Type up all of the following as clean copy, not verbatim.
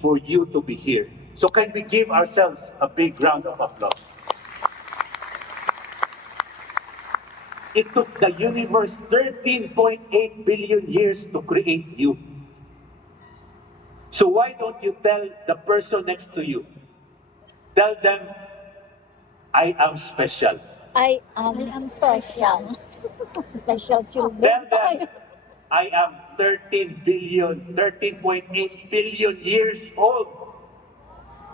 for you to be here. So can we give ourselves a big round of applause? It took the universe 13.8 billion years to create you. So why don't you tell the person next to you? Tell them, I am special. I am special. Special children Tell them, tayo. I am 13.8 billion years old.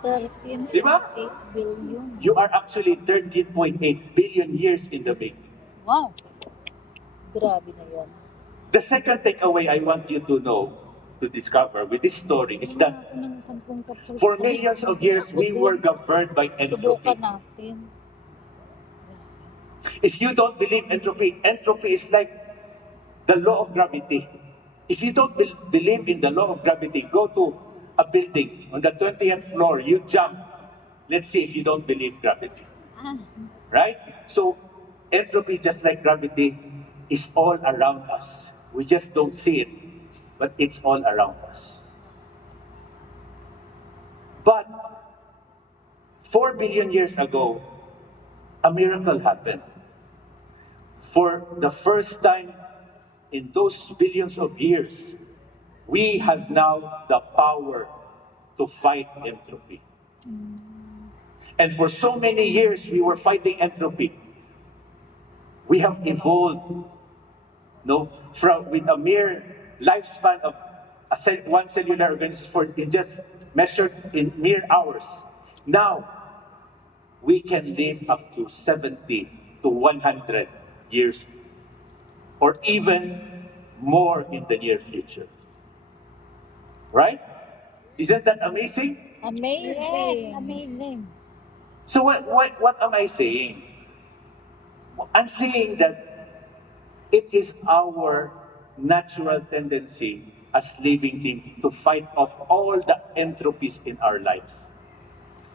13.8 Di ba? billion. You are actually 13.8 billion years in the making. Wow. Grabe na yan. The second takeaway I want you to know, to discover with this story is that for millions of years we were governed by entropy. Subukan natin. If you don't believe entropy, entropy is like the law of gravity. If you don't believe in the law of gravity, go to a building on the 20th floor, you jump. Let's see if you don't believe gravity. Right? So entropy, just like gravity, is all around us. We just don't see it, but it's all around us. But 4 billion years ago, a miracle happened. For the first time in those billions of years, we have now the power to fight entropy. And for so many years, we were fighting entropy. We have evolved, no, from with a mere lifespan of one cellular organism for in just measured in mere hours. Now, we can live up to 70 to 100 years, or even more in the near future. Right? Isn't that amazing? Amazing. Yes, amazing. So what am I saying? I'm saying that it is our natural tendency as living things to fight off all the entropies in our lives.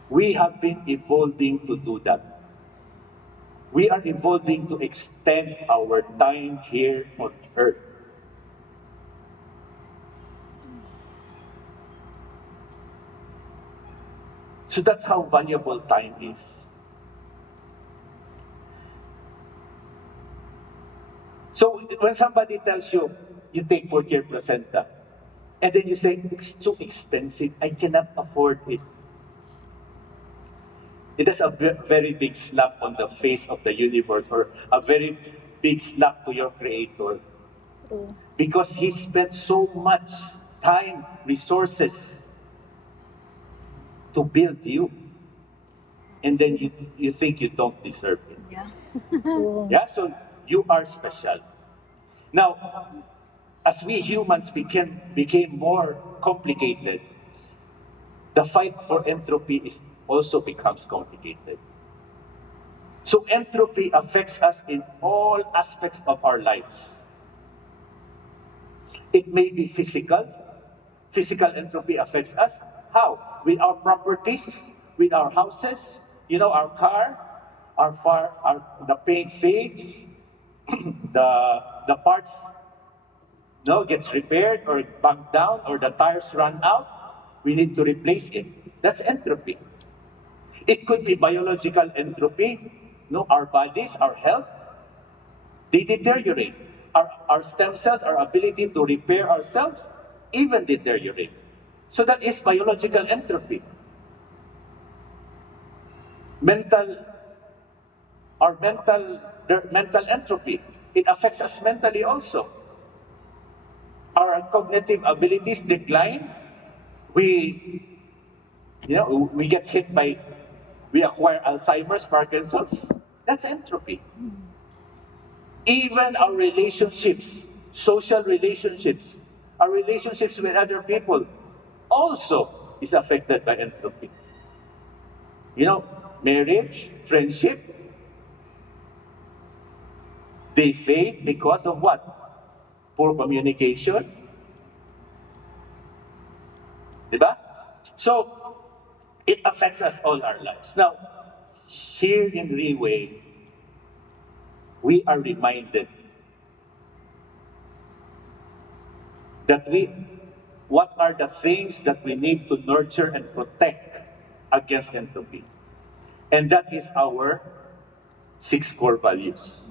We have been evolving to do that. We are evolving to extend our time here on earth. So that's how valuable time is. So when somebody tells you, you take 4-year placenta, and then you say, it's too expensive, I cannot afford it. It is a very big slap on the face of the universe, or a very big slap to your creator. Because he spent so much time, resources to build you. And then you think you don't deserve it. Yeah. Yeah, so you are special. Now, as we humans became more complicated, the fight for entropy also becomes complicated. So entropy affects us in all aspects of our lives. It may be physical. Physical entropy affects us. How? With our properties, with our houses, our car, the paint fades, the parts gets repaired or bugged down, or the tires run out. We need to replace it. That's entropy. It could be biological entropy. Our bodies, our health, they deteriorate. Our stem cells, our ability to repair ourselves, even deteriorate. So that is biological entropy. Mental entropy. It affects us mentally also. Our cognitive abilities decline. We get hit by, we acquire Alzheimer's, Parkinson's. That's entropy. Even our relationships, social relationships, our relationships with other people also is affected by entropy. Marriage, friendship, they fade because of what? Poor communication. Diba? So, it affects us all our lives. Now, here in Riway, we are reminded that what are the things that we need to nurture and protect against entropy. And that is our 6 core values.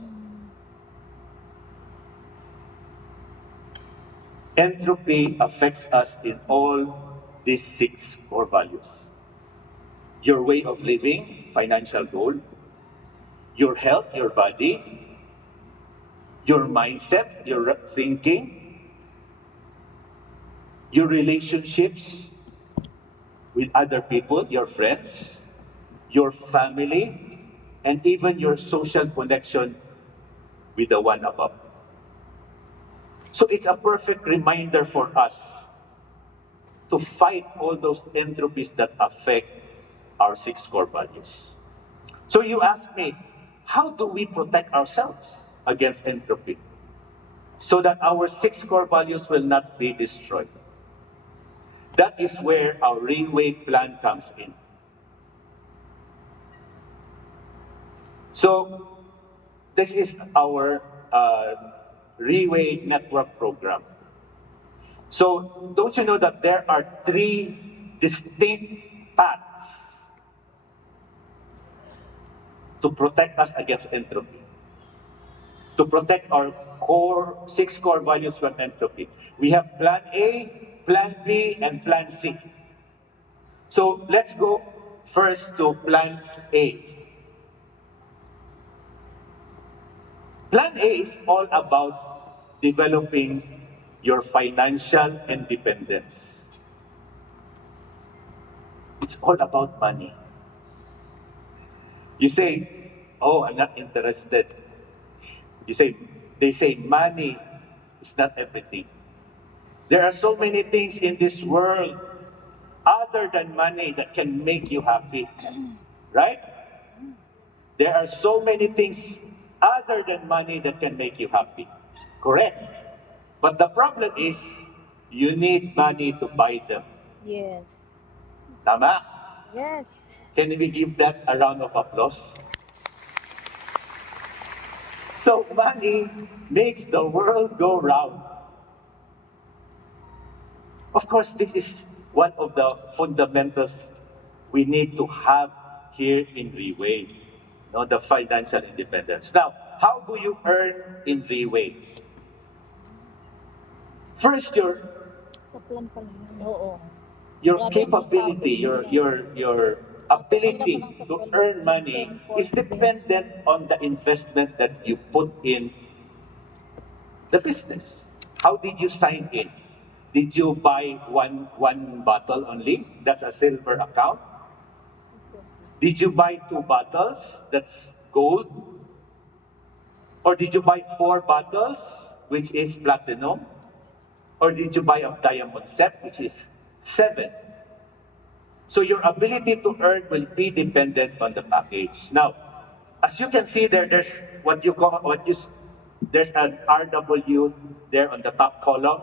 Entropy affects us in all these 6 core values. Your way of living, financial goal, your health, your body, your mindset, your thinking, your relationships with other people, your friends, your family, and even your social connection with the one above. So it's a perfect reminder for us to fight all those entropies that affect our 6 core values. So you ask me, how do we protect ourselves against entropy so that our 6 core values will not be destroyed? That is where our Riway plan comes in. So this is our Riway network program. So don't you know that there are 3 distinct paths to protect us against entropy, to protect our 6 core values from entropy? We have Plan A, Plan B, and Plan C. So let's go first to Plan A. Plan A is all about developing your financial independence. It's all about money. You say, oh, I'm not interested. You say, they say money is not everything. There are so many things in this world other than money that can make you happy, right? There are so many things other than money that can make you happy, correct? But the problem is, you need money to buy them. Yes. Tama? Yes. Can we give that a round of applause? So money makes the world go round. Of course, this is one of the fundamentals we need to have here in Riway, the financial independence. Now, how do you earn in Riway? First, Sa plan pala yun. Oo. your Grabe ang mga capability, topic nila. your ability to earn money is dependent on the investment that you put in the business. How did you sign in? Did you buy one bottle only? That's a silver account. Did you buy 2 bottles? That's gold. Or did you buy 4 bottles, which is platinum? Or did you buy a diamond set, which is 7? So your ability to earn will be dependent on the package. Now, as you can see there, there's what you call there's an RW there on the top column.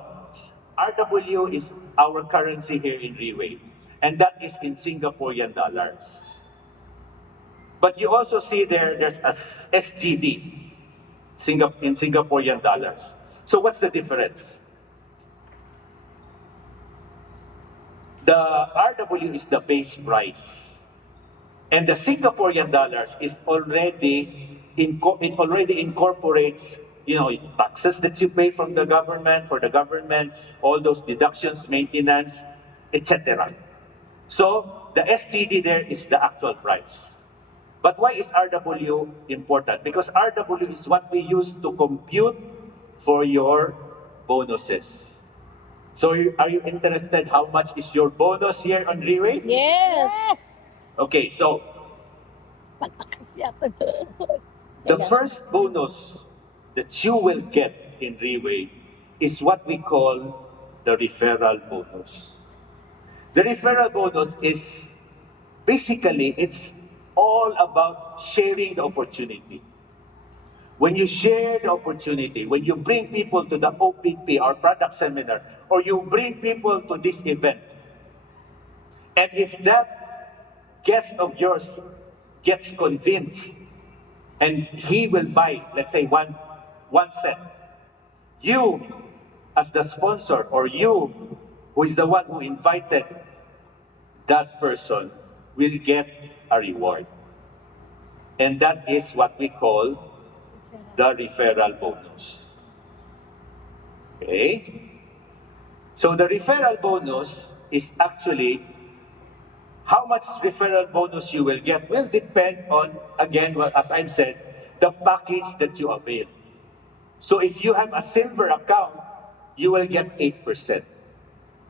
RW is our currency here in Riway, and that is in Singaporean dollars. But you also see there's a SGD in Singaporean dollars. So what's the difference? The RW is the base price, and the Singaporean dollars is it already incorporates taxes that you pay from the government for the government, all those deductions, maintenance, etc. So the SGD there is the actual price. But why is RW important? Because RW is what we use to compute for your bonuses. So are you interested how much is your bonus here on Riway? Yes. Okay, so Palakas yata. the first bonus that you will get in Riway is what we call the referral bonus. The referral bonus is basically, it's all about sharing the opportunity. When you share the opportunity, when you bring people to the OPP, our product seminar, or you bring people to this event, and if that guest of yours gets convinced and he will buy, let's say, one set, you as the sponsor or you who is the one who invited that person, will get a reward. And that is what we call the referral bonus. Okay? So the referral bonus is actually how much referral bonus you will get will depend on, again, well, as I've said, the package that you avail. So if you have a silver account, you will get 8%.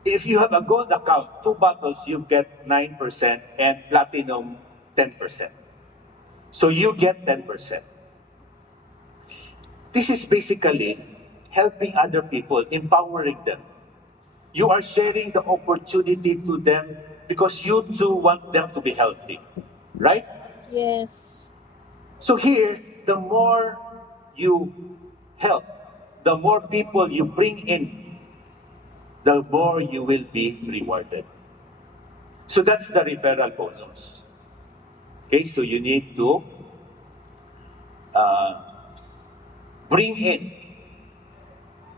If you have a gold account, two bottles, you get 9% and platinum 10%. So you get 10%. This is basically helping other people, empowering them. You are sharing the opportunity to them because you too want them to be healthy, right? Yes. So here, the more you help, the more people you bring in, the more you will be rewarded. So that's the referral bonus. Okay, so you need to uh, bring in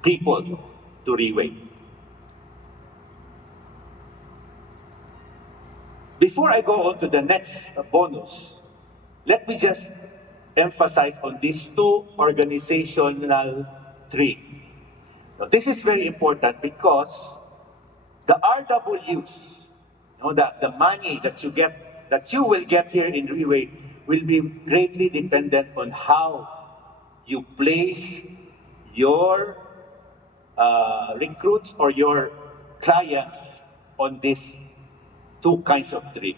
people to Riway. Before I go on to the next bonus, let me just emphasize on these two organizational tree. Now, this is very important because the RWs, the money that you get, that you will get here in Riway, will be greatly dependent on how you place your recruits or your clients on these two kinds of tree.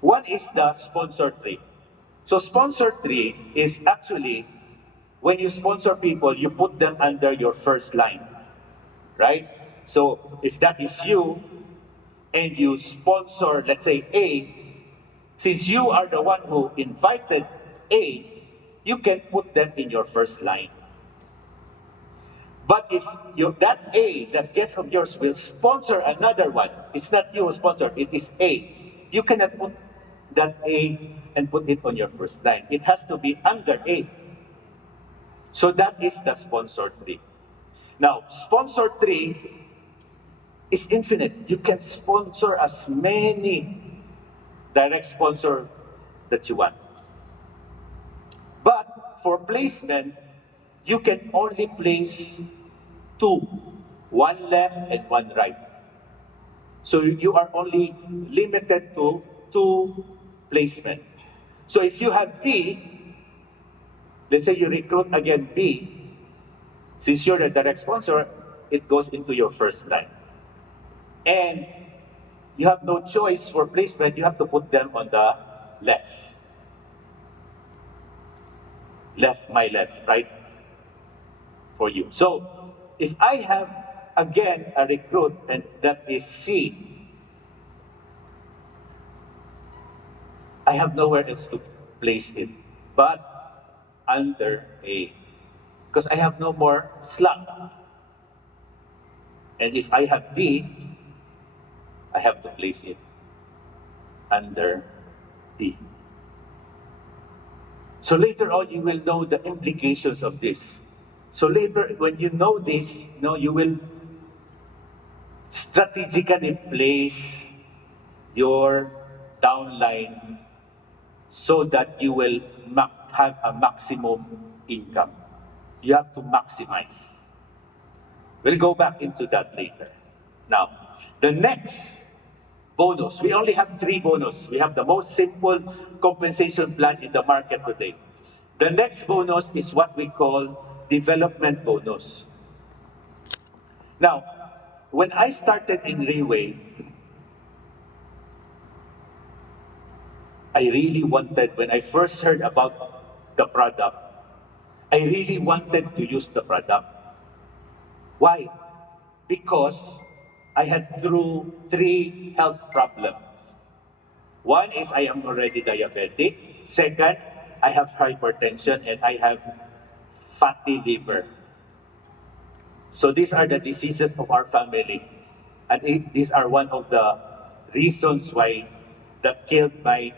One is the sponsor tree. So sponsor tree is actually when you sponsor people, you put them under your first line, right? So if that is you and you sponsor, let's say A, since you are the one who invited A, you can put them in your first line. But if that A, that guest of yours will sponsor another one, it's not you who sponsor, it is A. You cannot put that A and put it on your first line. It has to be under A. So that is the sponsor tree. Now, sponsor tree is infinite. You can sponsor as many direct sponsor that you want. But for placement, you can only place two, one left and one right. So you are only limited to two placement. So if you have B, let's say you recruit again B, since you're the direct sponsor, it goes into your first line. And you have no choice for placement, you have to put them on the left. Left, my left, right? For you. So if I have again a recruit and that is C, I have nowhere else to place it but under A because I have no more slot. And if I have D, I have to place it under D. So later on, you will know the implications of this. So later, when you know this, you will strategically place your downline so that you will have a maximum income. You have to maximize. We'll go back into that later. Now, the next bonus, we only have three bonus. We have the most simple compensation plan in the market today. The next bonus is what we call development bonus. Now, when I started in Riway, I really wanted, when I first heard about the product, I really wanted to use the product. Why? Because I had through three health problems. One is I am already diabetic. Second, I have hypertension and I have fatty liver. So these are the diseases of our family. And these are one of the reasons why that killed my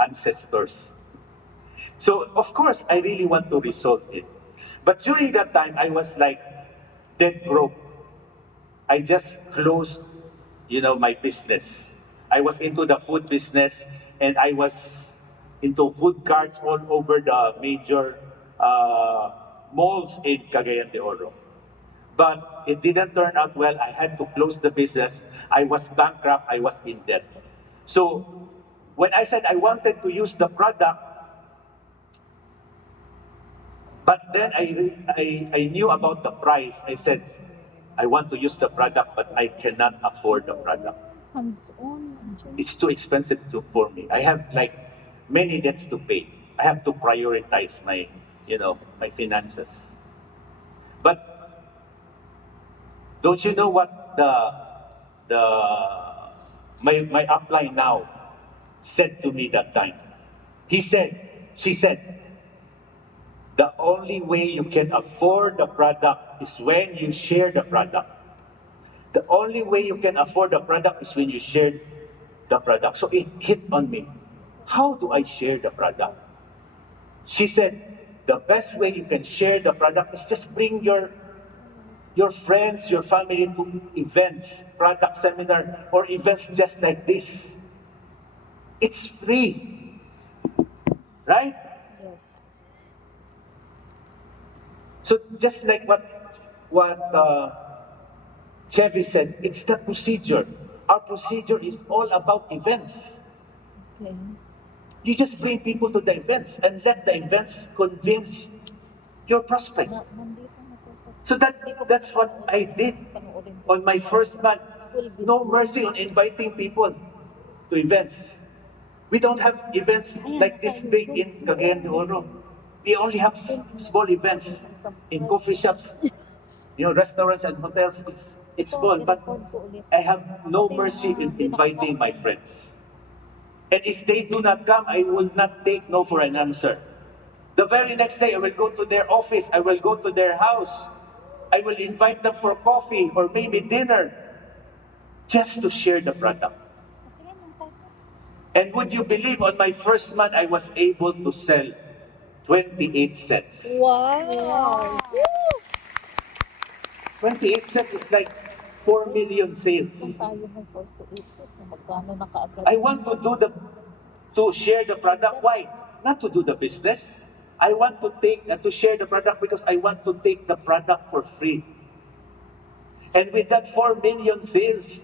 ancestors. So of course I really want to resolve it. But during that time I was like dead broke. I just closed my business. I was into the food business, and I was into food carts all over the major malls in Cagayan de Oro. But it didn't turn out well. I had to close the business. I was bankrupt. I was in debt. So when I said I wanted to use the product, but then I knew about the price. I said, I want to use the product, but I cannot afford the product. Hands-on. It's too expensive for me. I have like many debts to pay. I have to prioritize my finances. But don't you know what the my upline now said to me that time? She said, the only way you can afford the product is when you share the product. The only way you can afford the product is when you share the product. So it hit on me. How do I share the product? She said, the best way you can share the product is just bring your friends, your family to events, product seminar, or events just like this. It's free, right? Yes. So just like what Chevy said, it's the procedure. Our procedure is all about events. Okay. You just bring people to the events and let the events convince your prospect. Nandito na po sa... So that's what I did on my first month. No mercy on inviting people to events. We don't have events like this big in Cagayan de Oro. We only have small events in coffee shops, restaurants and hotels. It's small, but I have no mercy in inviting my friends. And if they do not come, I will not take no for an answer. The very next day, I will go to their office, I will go to their house, I will invite them for coffee or maybe dinner, just to share the product. And would you believe, on my first month, I was able to sell 28 cents. Wow! 28 cents is like 4 million sales. Kung tayo may 48 na magkano na kaagad. I want to share the product. Why? Not to do the business. I want to share the product because I want to take the product for free. And with that 4 million sales,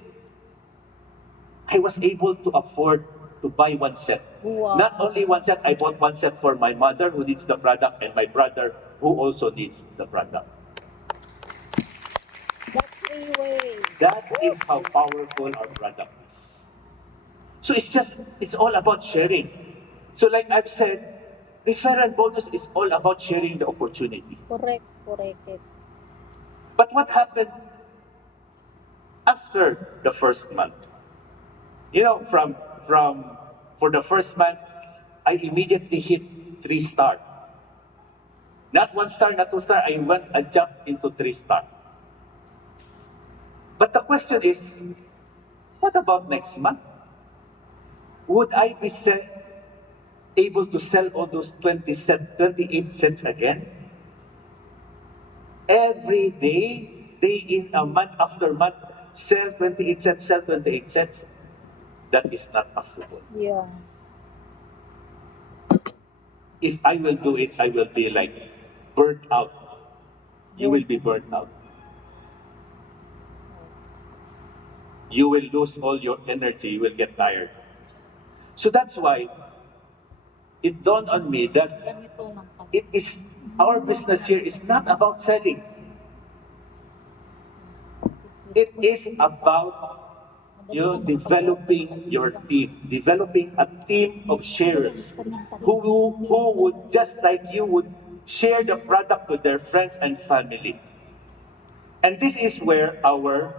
I was able to afford to buy one set. Wow. Not only one set, I bought one set for my mother who needs the product and my brother who also needs the product. That's Riway. That is how powerful our product is. So it's all about sharing. So like I've said, referral bonus is all about sharing the opportunity. Correct. But what happened after the first month? From for the first month, I immediately hit 3-star. Not 1-star, not 2-star. I jumped into 3-star. But the question is, what about next month? Would I be able to sell all those 28 cents again? Every day in, a month after month, sell 28 cents, sell 28 cents. That is not possible. Yeah. If I will do it, I will be like burnt out. You will be burnt out. You will lose all your energy. You will get tired. So that's why it dawned on me that Ganito lang kami. it is our business here is not about selling. It is about developing your team, developing a team of sharers who would, just like you, would share the product to their friends and family. And this is where our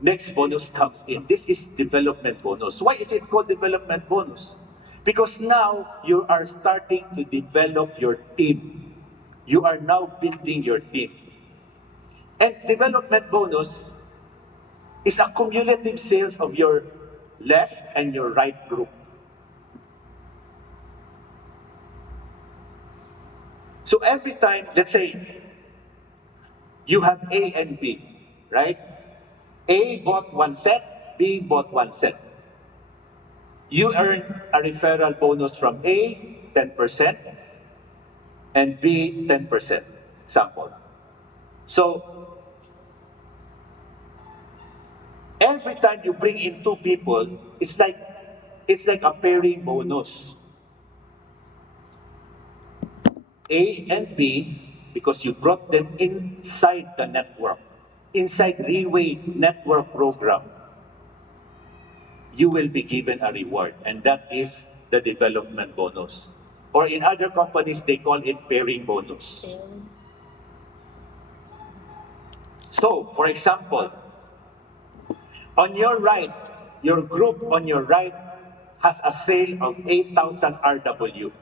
next bonus comes in. This is development bonus. Why is it called development bonus? Because now you are starting to develop your team. You are now building your team. And development bonus is a cumulative sales of your left and your right group. So every time, let's say, you have A and B, right? A bought one set, B bought 1 cent. You earn a referral bonus from A, 10%, and B, 10%. Example. So, every time you bring in two people, it's like a pairing bonus. A and B, because you brought them inside the network, inside Riway network program, you will be given a reward, and that is the development bonus. Or in other companies, they call it pairing bonus. So, for example, on your right, your group on your right has a sale of 8,000 RW.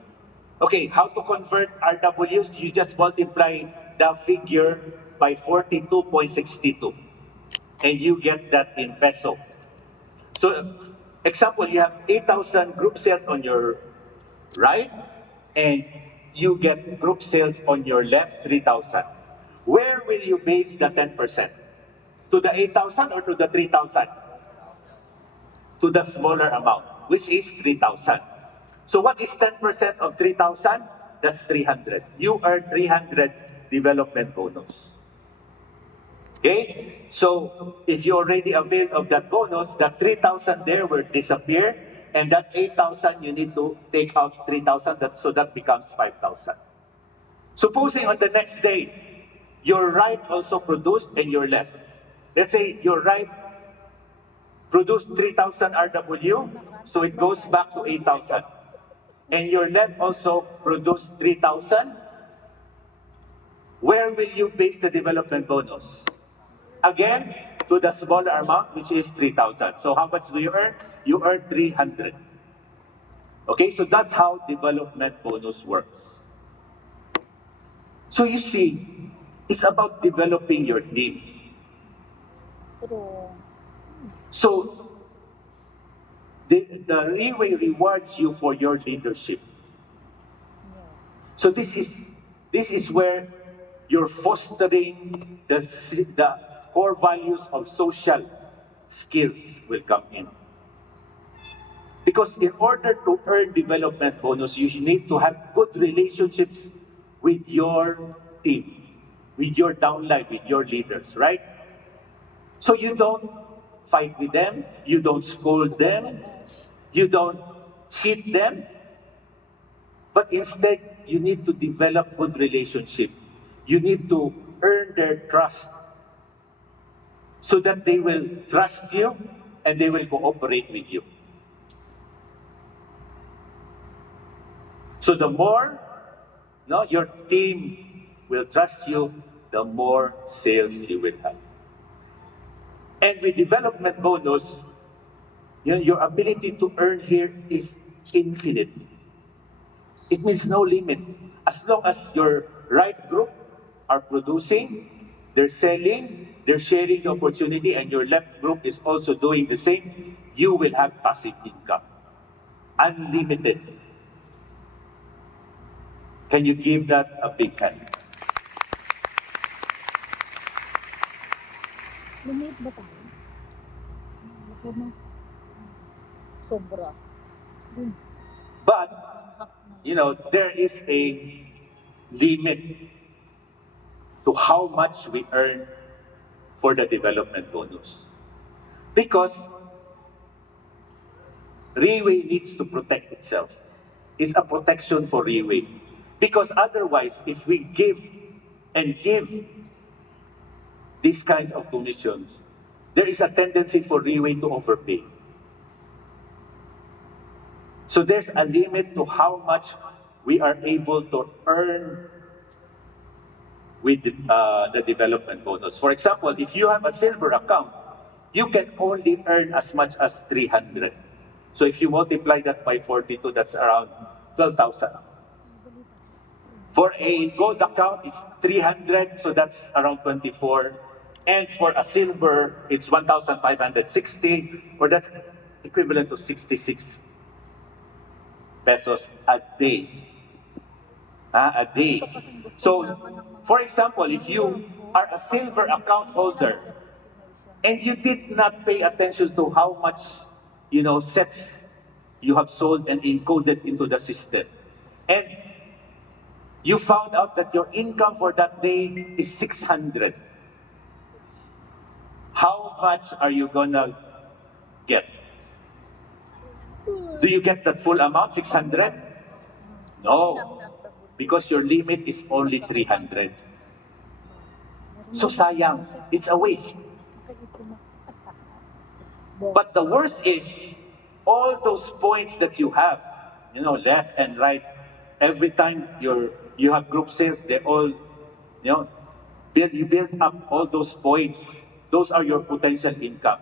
Okay, how to convert RWs? You just multiply the figure by 42.62 and you get that in peso. So, example, you have 8,000 group sales on your right and you get group sales on your left, 3,000. Where will you base the 10%? To the 8,000 or to the 3,000? To the smaller amount, which is 3,000. So what is 10% of 3,000? That's 300. You earn 300 development bonus. Okay? So if you already availed of that bonus, that 3,000 there will disappear, and that 8,000 you need to take out 3,000, so that becomes 5,000. Supposing on the next day, your right also produced and your left. Let's say your right produced 3,000 RW, so it goes back to 8,000. And your left also produced 3,000. Where will you base the development bonus? Again, to the smaller amount, which is 3,000. So how much do you earn? You earn 300. Okay, so that's how development bonus works. So you see, it's about developing your team. True. So the Riway rewards you for your leadership. Yes. So this is where you're fostering the core values of social skills will come in. Because in order to earn development bonus, you need to have good relationships with your team, with your downline, with your leaders, right? So you don't fight with them, you don't scold them, you don't cheat them, but instead you need to develop good relationship. You need to earn their trust so that they will trust you and they will cooperate with you. So the more your team will trust you, the more sales you will have. And with development bonus, your ability to earn here is infinite. It means no limit. As long as your right group are producing, they're selling, they're sharing the opportunity, and your left group is also doing the same, you will have passive income. Unlimited. Can you give that a big hand? Lumit ba tayo? Laki mo. Sobra. But, Half na. there is a limit to how much we earn for the development bonus. Because Riway needs to protect itself. It's a protection for Riway. Because otherwise, if we give and give these kinds of commissions, there is a tendency for Riway to overpay. So there's a limit to how much we are able to earn with the development bonus. For example, if you have a silver account, you can only earn as much as 300. So if you multiply that by 42, that's around 12,000. For a gold account, it's 300, so that's around 24. And for a silver, it's 1,560, or that's equivalent to 66 pesos a day. A day. So, for example, if you are a silver account holder, and you did not pay attention to how much, sets you have sold and encoded into the system. And you found out that your income for that day is 600. How much are you gonna get? Do you get that full amount, 600? No, because your limit is only 300. So sayang, it's a waste. But the worst is, all those points that you have, left and right, every time you have group sales, they all, you build up all those points. Those are your potential income.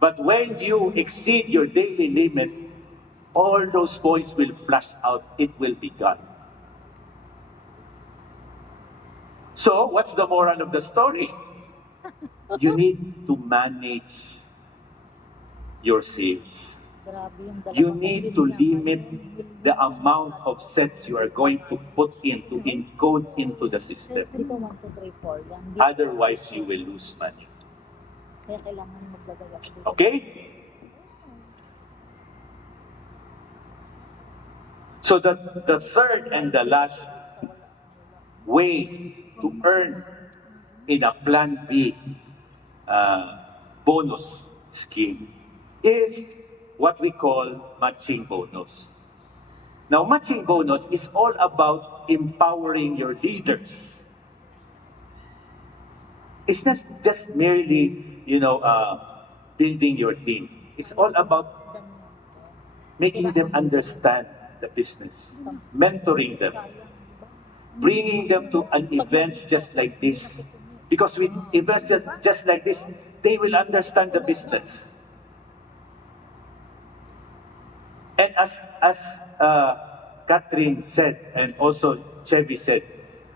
But when you exceed your daily limit, all those points will flush out. It will be gone. So, what's the moral of the story? You need to manage your sales. You need to limit the amount of sets you are going to put in, to encode into the system. Di ba 1, 2, 3, 4 yan? Otherwise, you will lose money. Kaya kailangan maglagay ako dito. Okay? So the third and the last way to earn in a Plan B bonus scheme is what we call matching bonus. Now, matching bonus is all about empowering your leaders. It's not just merely, building your team. It's all about making them understand the business, mentoring them, bringing them to an events just like this. Because with events just like this, they will understand the business. And as Catherine said, and also Chevy said,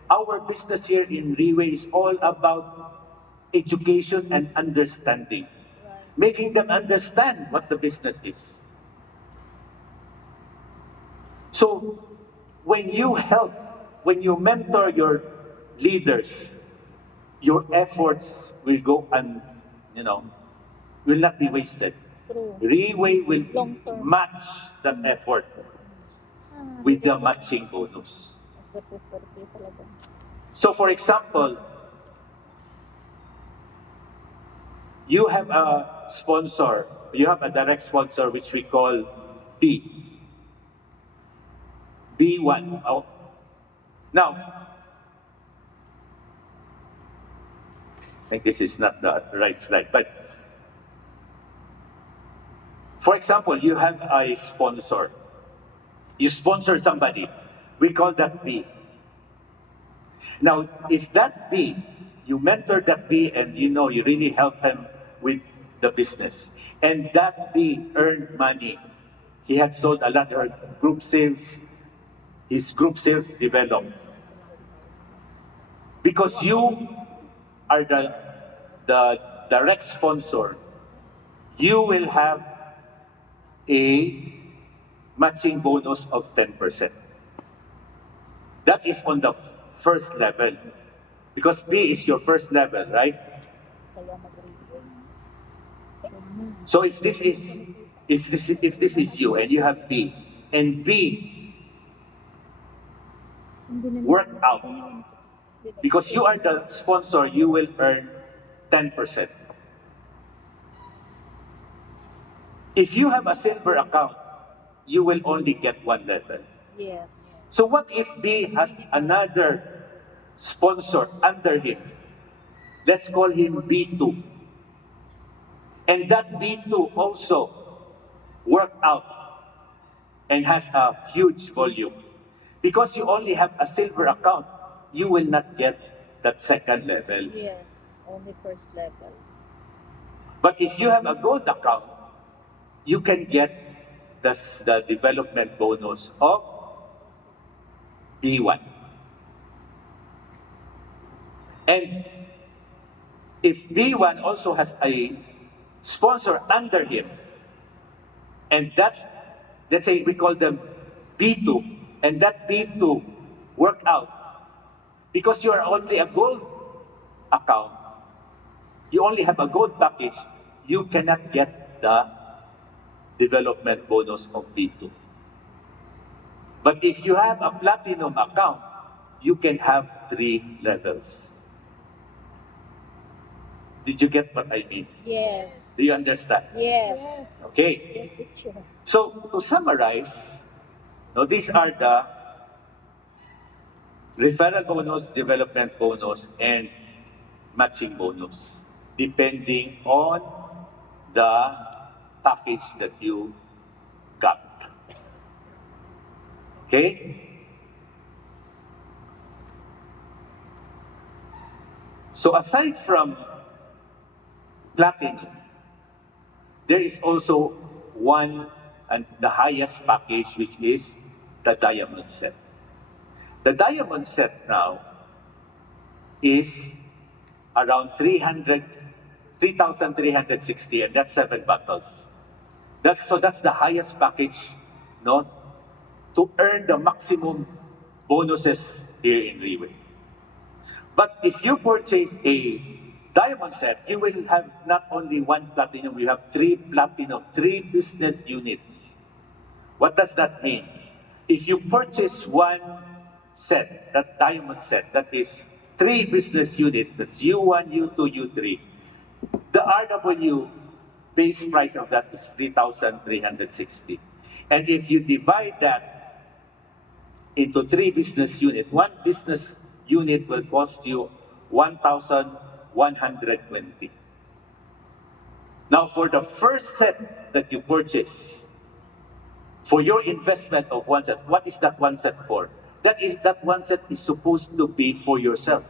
our business here in Riway is all about education and understanding, making them understand what the business is. So when you help, when you mentor your leaders, your efforts will go will not be wasted. True. Riway will Long-term. match that effort with the matching bonus. Swerte talaga. So for example, you have a sponsor, you have a direct sponsor which we call B. B1. Oh. Now, I think this is not the right slide, but for example, you have a sponsor. You sponsor somebody. We call that B. Now, if that B, you mentor that B and you really help him with the business, and that B earned money, he had sold a lot of group sales, his group sales developed. Because you are the direct sponsor, you will have a matching bonus of 10%. That is on the first level. Because B is your first level, right? Saya mag-review. So if this is you and you have B, and B work out, because you are the sponsor, you will earn 10%. If you have a silver account, you will only get one level. Yes. So what if B has another sponsor under him? Let's call him B2. And that B2 also worked out and has a huge volume. Because you only have a silver account, you will not get that second level. Yes. Only first level. But if you have a gold account, you can get the development bonus of B1. And if B1 also has a sponsor under him, and let's say we call them B2, and that B2 work out, because you are only a gold account, you only have a gold package, you cannot get the development bonus of P2. But if you have a platinum account, you can have 3 levels. Did you get what I mean? Yes. Do you understand? Yes. Okay. Yes, teacher. So to summarize, now these are the referral bonus, development bonus, and matching bonus, depending on the package that you got. Okay? So aside from platinum, there is also one and the highest package, which is the diamond set. The diamond set now is around 3,360, and that's 7 bottles. That's the highest package, no, to earn the maximum bonuses here in Riway. But if you purchase a diamond set, you will have not only one platinum, you have 3 platinum, 3 business units. What does that mean? If you purchase one set, that diamond set, that is 3 business units, that's U1, U2, U3, the RW base price of that is 3,360. And if you divide that into 3 business units, one business unit will cost you 1,120. Now, for the first set that you purchase, for your investment of one set, what is that one set for? That one set is supposed to be for yourself.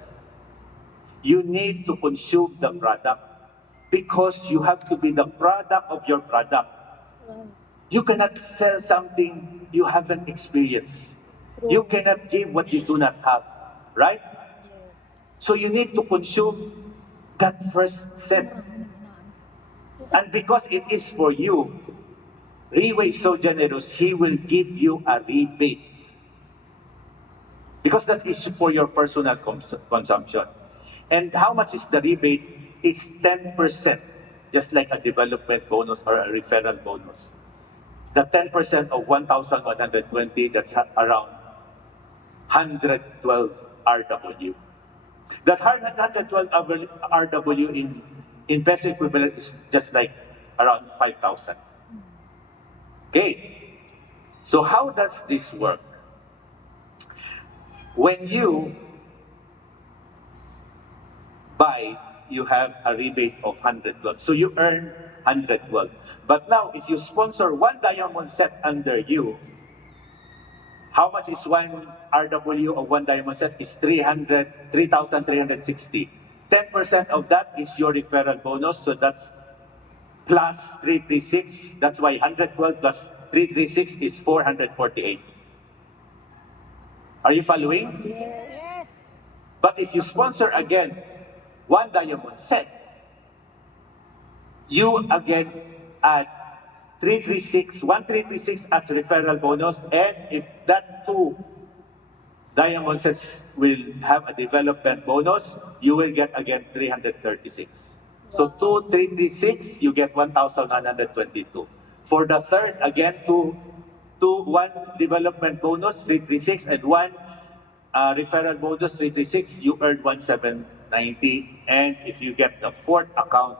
You need to consume the product because you have to be the product of your product. You cannot sell something you haven't experienced. You cannot give what you do not have, right? Yes. So you need to consume that first set. And because it is for you, Riway is so generous, he will give you a rebate. Because that is for your personal consumption. And how much is the rebate? It's 10%, just like a development bonus or a referral bonus. The 10% of 1,120, that's around 112 RW. That 112 RW in peso equivalent is just like around 5,000. Okay, so how does this work? When you buy, you have a rebate of 112. So you earn 112. But now, if you sponsor one diamond set under you, how much is one RW of one diamond set? Is 3,360. 10% of that is your referral bonus, so that's plus 336. That's why 112 plus 336 is 448. Are you following? Yes. But if you sponsor again one diamond set, you again add 1,336 as referral bonus, and if that 2 diamond sets will have a development bonus, you will get again 336. So 2,336, you get 1,922. For the third, again, one development bonus, 336, and one referral bonus, 336, you earn 1,790. And if you get the fourth account,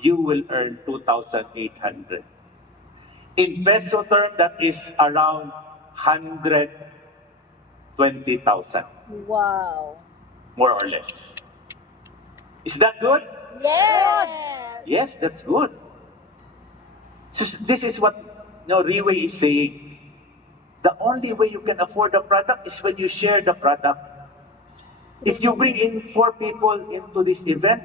you will earn 2,800. In peso term, that is around 120,000, Wow. more or less. Is that good? Yes. Yes, that's good. So this is what Riway is saying. The only way you can afford the product is when you share the product. If you bring in 4 people into this event,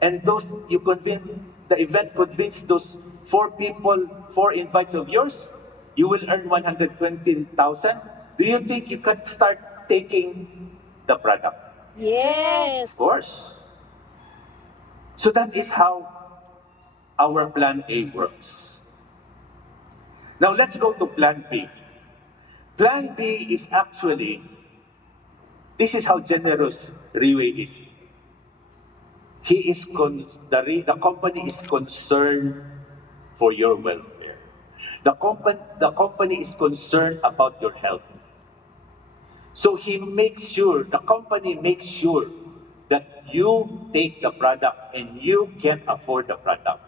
and those you convince the event convince those 4 people, 4 invites of yours, you will earn 120,000. Do you think you can start taking the product? Yes. Of course. So that is how our plan A works. Now let's go to plan B. Plan B is actually, this is how generous Riway is. the company is concerned for your welfare. The company is concerned about your health. So the company makes sure that you take the product and you can afford the product.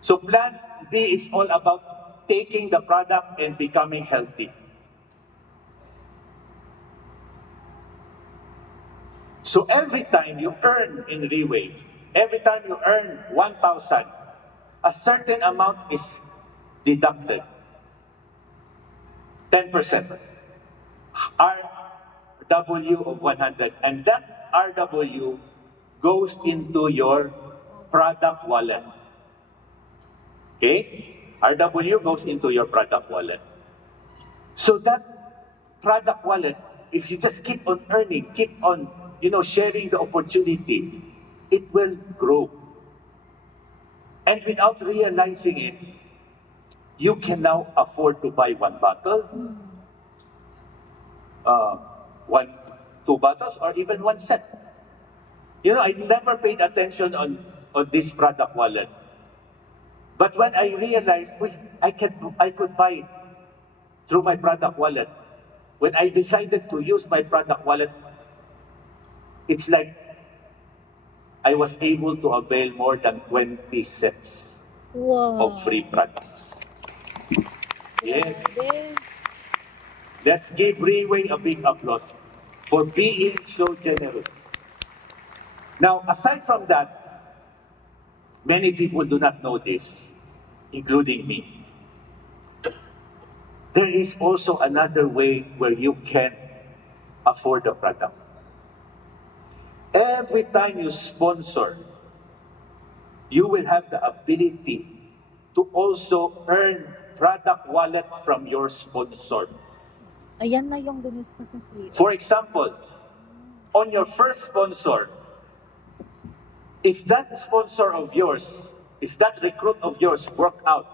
So plan B is all about taking the product and becoming healthy. So every time you earn in Riway, every time you earn 1,000, a certain amount is deducted, 10%, RW of 100, and that RW goes into your product wallet. Okay? RW goes into your product wallet. So that product wallet, if you just keep on earning, keep on, sharing the opportunity, it will grow. And without realizing it, you can now afford to buy one bottle, uh, one, two bottles, or even one set. I never paid attention on this product wallet. But when I realized, wait, I could buy through my product wallet. When I decided to use my product wallet, it's like I was able to avail more than 20 sets Wow. of free products. Yes. Grabe. Let's give Riway a big applause for being so generous. Now, aside from that, many people do not know this, including me. There is also another way where you can afford the product. Every time you sponsor, you will have the ability to also earn product wallet from your sponsor. Ayan na yung diniscuss na si... For example, on your first sponsor, if that sponsor of yours, if that recruit of yours work out,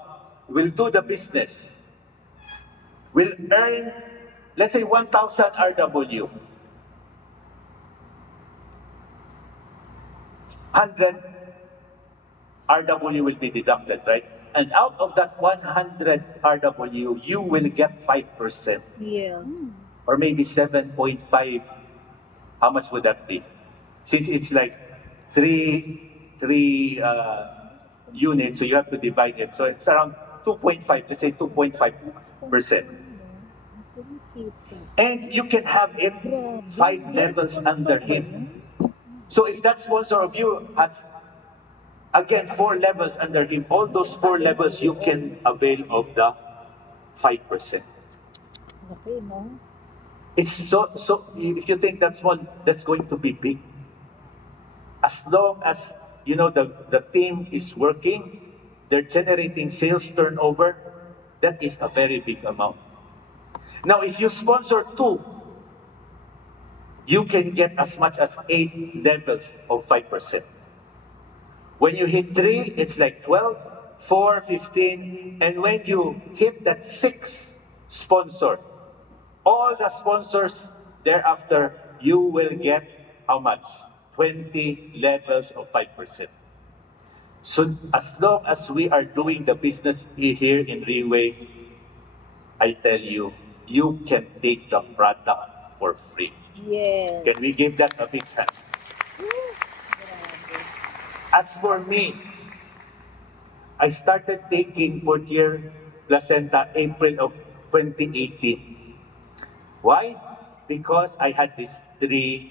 will do the business, will earn, let's say 1,000 RW, 100 RW will be deducted, right? And out of that 100 RW, you will get 5%, Yeah. or maybe 7.5. How much would that be? Since it's like three units, so you have to divide it. So it's around 2.5, let's say 2.5%. And you can have it 5 levels under him. So if that sponsor of you has, again, 4 levels under him, all those 4 levels you can avail of the 5%. Okay, no? It's so if you think that's small, that's going to be big. As long as the team is working, they're generating sales turnover, that is a very big amount. Now, if you sponsor 2, you can get as much as 8 levels of 5%. When you hit 3, it's like 12, 4, 15, and when you hit that 6 sponsor, all the sponsors thereafter, you will get how much? 20 levels of 5%. So as long as we are doing the business here in Riway, I tell you, you can take the product for free. Yes. Can we give that a big hand? As for me, I started taking Portier Placenta April of 2018. Why? Because I had these 3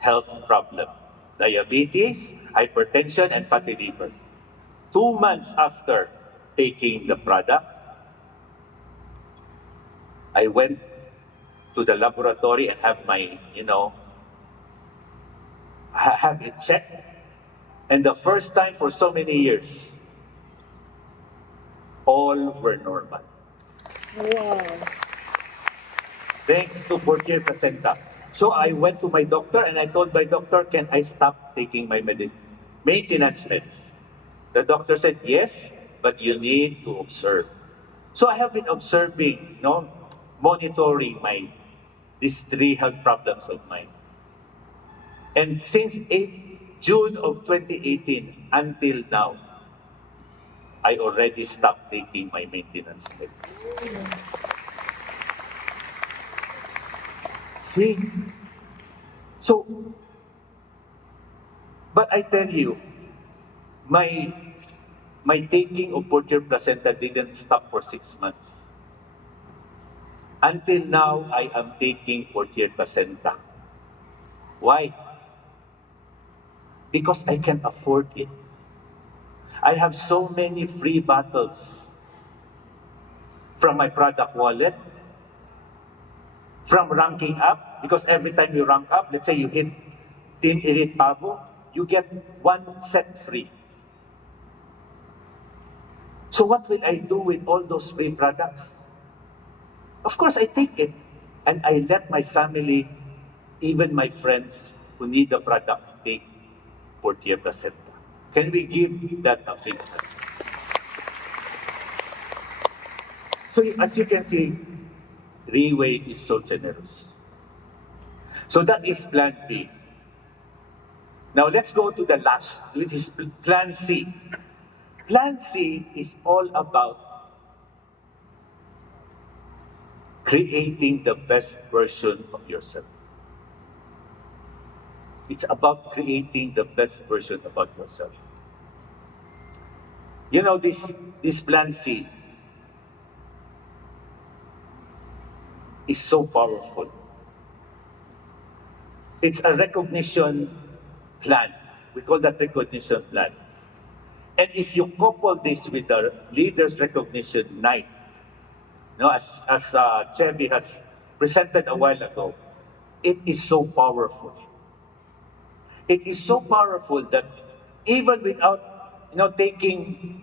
health problems: diabetes, hypertension, and fatty liver. 2 months after taking the product, I went to the laboratory and have my, have it checked. And the first time for so many years, all were normal. Wow. Thanks to Portier Placenta. So I went to my doctor and I told my doctor, can I stop taking my maintenance meds? The doctor said, yes, but you need to observe. So I have been observing, monitoring these 3 health problems of mine. And since June of 2018 until now, I already stopped taking my maintenance meds. See? So, but I tell you, my my taking of portrait placenta didn't stop for 6 months. Until now, I am taking portrait placenta. Why? Because I can afford it. I have so many free bottles from my product wallet, from ranking up, because every time you rank up, let's say you hit Team Elite Pavo, you get one set free. So what will I do with all those free products? Of course, I take it, and I let my family, even my friends who need the product, take Portier Placenta. Can we give that a big hand? So as you can see, Riway is so generous. So that is plan B. Now let's go to the last, which is plan C. Plan C is all about creating the best version of yourself. It's about creating the best version about yourself. You know, this plan C is so powerful. It's a recognition plan. We call that recognition plan. And if you couple this with the leaders recognition night, you know, as Chevy has presented a while ago, it is so powerful. It is so powerful that even without, you know, taking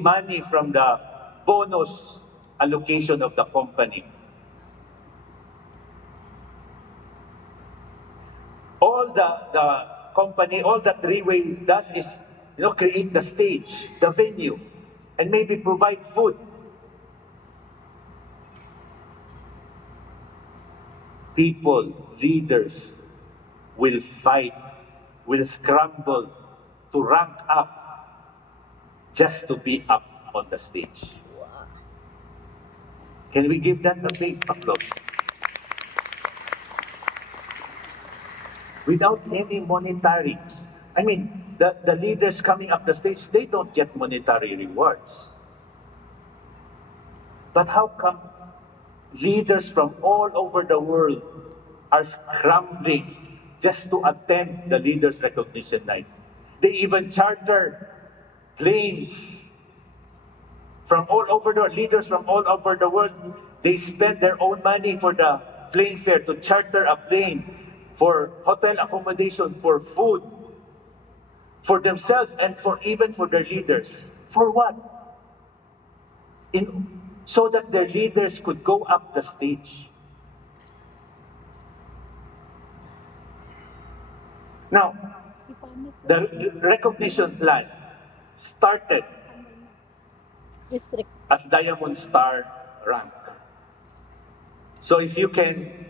money from the bonus allocation of the company, all the company, all that Riway does is, you know, create the stage, the venue, and maybe provide food. People, leaders will fight, will scramble to rank up just to be up on the stage. Can we give that a big applause? Without any monetary. I mean, the leaders coming up the stage, they don't get monetary rewards. But how come leaders from all over the world are scrambling just to attend the Leaders Recognition Night? They even charter planes from all over the world, leaders from all over the world. They spend their own money for the plane fare, to charter a plane, for hotel accommodation, for food, for themselves, and for even for their leaders. For what? So that their leaders could go up the stage. Now, the recognition plan started District. as Diamond Star rank. So if you can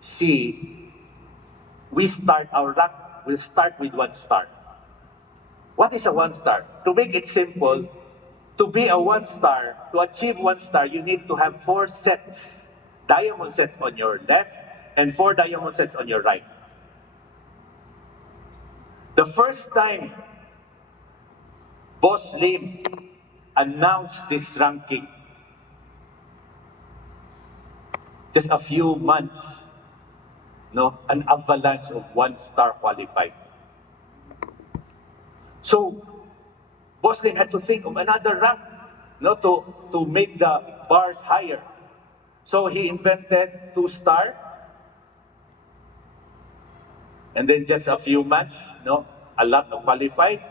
see, we start our rank, we'll start with 1 star. What is a 1 star? To make it simple, to be a 1 star, to achieve 1 star, you need to have 4 sets, diamond sets on your left and 4 diamond sets on your right. The first time Boss Lim announced this ranking, just a few months, no, an avalanche of 1 star qualified. So, Boss Lim had to think of another rank, no, to make the bars higher. So he invented 2 star, and then just a few months, no, a lot of qualified.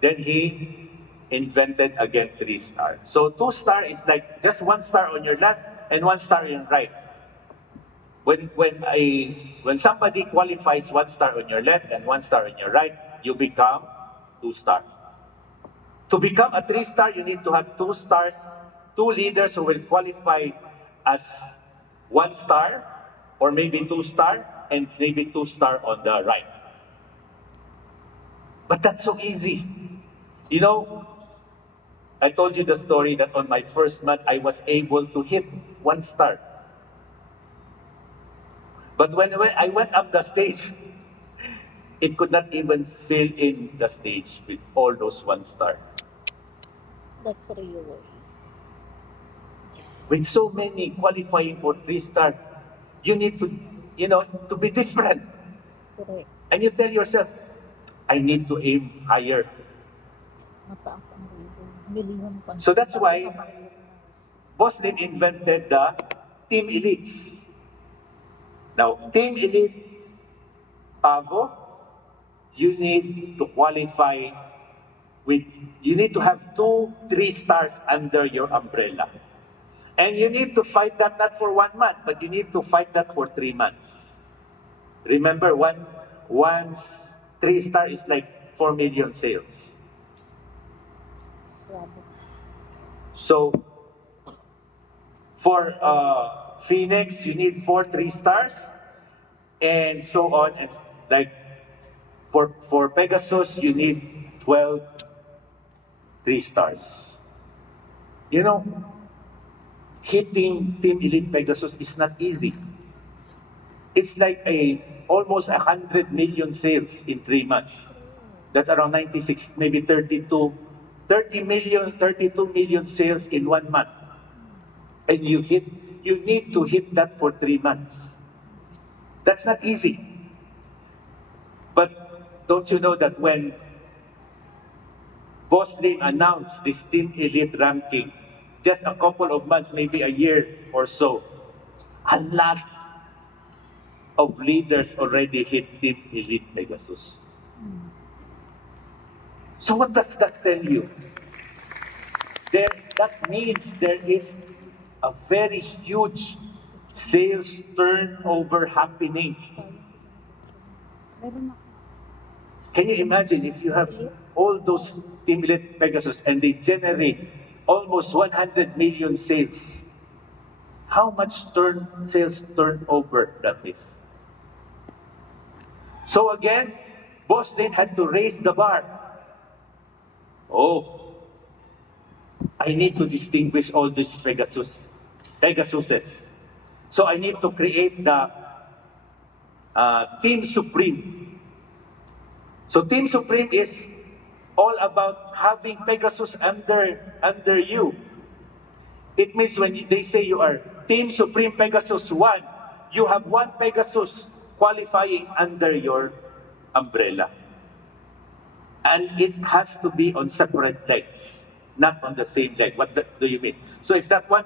Then he invented again 3 star. So 2 star is like just 1 star on your left and 1 star on your right. When somebody qualifies 1 star on your left and 1 star on your right, you become 2 star. To become a 3 star, you need to have 2 stars, 2 leaders who will qualify as 1 star, or maybe 2 star, and maybe 2 star on the right. But that's so easy. You know, I told you the story that on my first month, I was able to hit 1 star. But when I went up the stage, it could not even fill in the stage with all those 1 star. That's Riway. With so many qualifying for 3 star, you need to, to be different. Correct. And you tell yourself, I need to aim higher. Mataas ang Riway. Millions ang So that's why recognize. Boston invented the Team Elites. Now, Team Elite Pavo, you need to qualify with, you need to have 2 3 stars under your umbrella. And you need to fight that not for 1 month, but you need to fight that for 3 months. Remember, one 3 star is like 4 million sales. Grabe. So for Phoenix, you need 4 3 stars, and so on. And like for Pegasus, you need 12 3 stars. You know, hitting Team Elite Pegasus is not easy. It's like almost 100 million sales in 3 months. That's around 96, maybe 32 million sales in 1 month. And you need to hit that for 3 months. That's not easy. But don't you know that when Boss Lim announced this Team Elite ranking, just a couple of months, maybe a year or so, a lot of leaders already hit Team Elite Pegasus. So what does that tell you? That means there is a very huge sales turnover happening. Sayang. Meron na. Can you imagine if you have all those Team Elite Pegasus and they generate almost 100 million sales? How much sales turnover that is? So again, Boston had to raise the bar. Oh, I need to distinguish all these Pegasuses. So I need to create the Team Supreme. So Team Supreme is all about having Pegasus under you. It means when they say you are Team Supreme Pegasus 1, you have 1 Pegasus qualifying under your umbrella. And it has to be on separate legs, not on the same leg. What do you mean? So if that one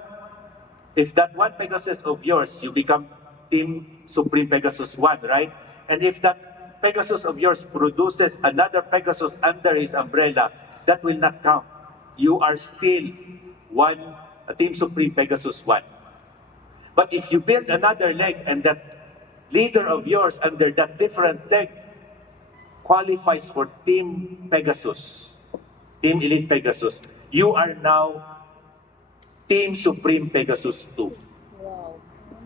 Pegasus of yours, you become Team Supreme Pegasus 1, right? And if that Pegasus of yours produces another Pegasus under his umbrella, that will not count. You are still a Team Supreme Pegasus 1. But if you build another leg and that leader of yours under that different leg qualifies for Team Pegasus, Team Elite Pegasus, you are now Team Supreme Pegasus 2. Wow.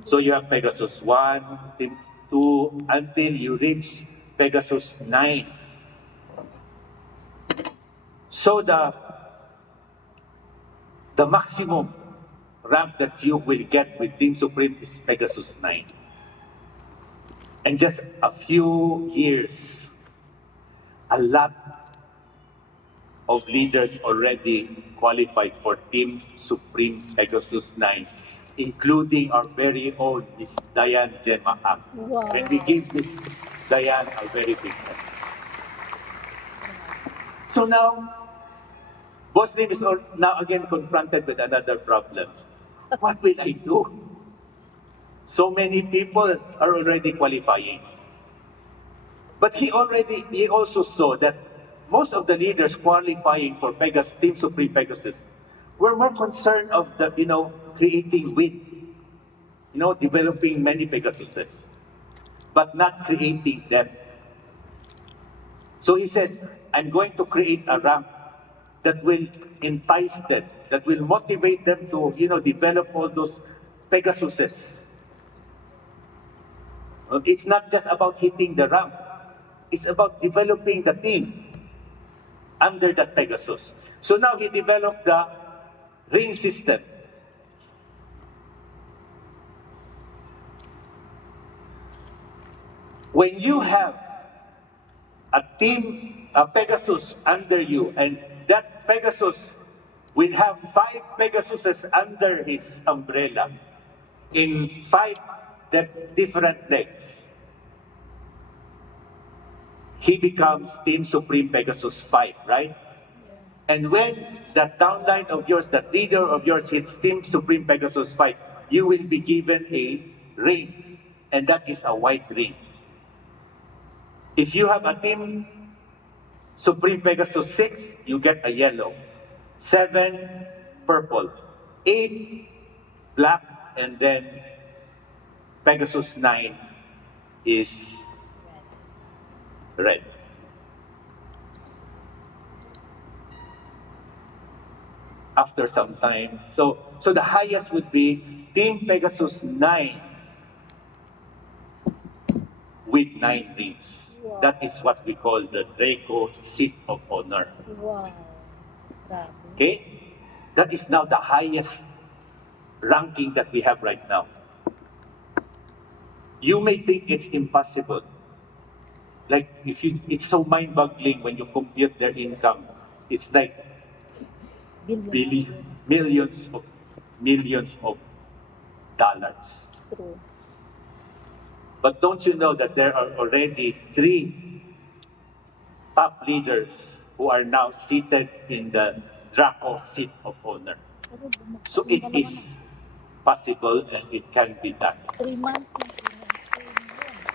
So you have Pegasus 1, Team 2, until you reach Pegasus 9. So the maximum rank that you will get with Team Supreme is Pegasus 9. And just a few years, a lot of leaders already qualified for Team Supreme Pegasus 9, including our very own Miss Diane Gemma Ang. Wow. And we give Miss Diane a very big hand. So now, Boss Lim is now again confronted with another problem. What will I do? So many people are already qualifying. But he also saw that most of the leaders qualifying for Team Supreme Pegasus were more concerned of creating wheat, developing many Pegasuses, but not creating them. So he said, I'm going to create a ramp that will entice them, that will motivate them to, develop all those Pegasuses. It's not just about hitting the ramp. It's about developing the team. under that Pegasus. So now he developed the ring system. When you have a team, a Pegasus under you, and that Pegasus will have 5 Pegasuses under his umbrella in 5 different legs. He becomes Team Supreme Pegasus 5, right? And when that downline of yours, that leader of yours hits Team Supreme Pegasus 5, you will be given a ring, and that is a white ring. If you have a Team Supreme Pegasus 6, you get a yellow. 7, purple. 8, black, and then Pegasus 9 is red. After some time, so the highest would be Team Pegasus 9 with 9 rings. Wow. That is what we call the Draco Seat of Honor. Wow. Grabe. Okay? That is now the highest ranking that we have right now. You may think it's impossible. Like, it's so mind-boggling when you compute their income. It's like millions of dollars. True. But don't you know that there are already 3 top leaders who are now seated in the Draco Seat of Honor? So it is possible and it can be done. 3 months na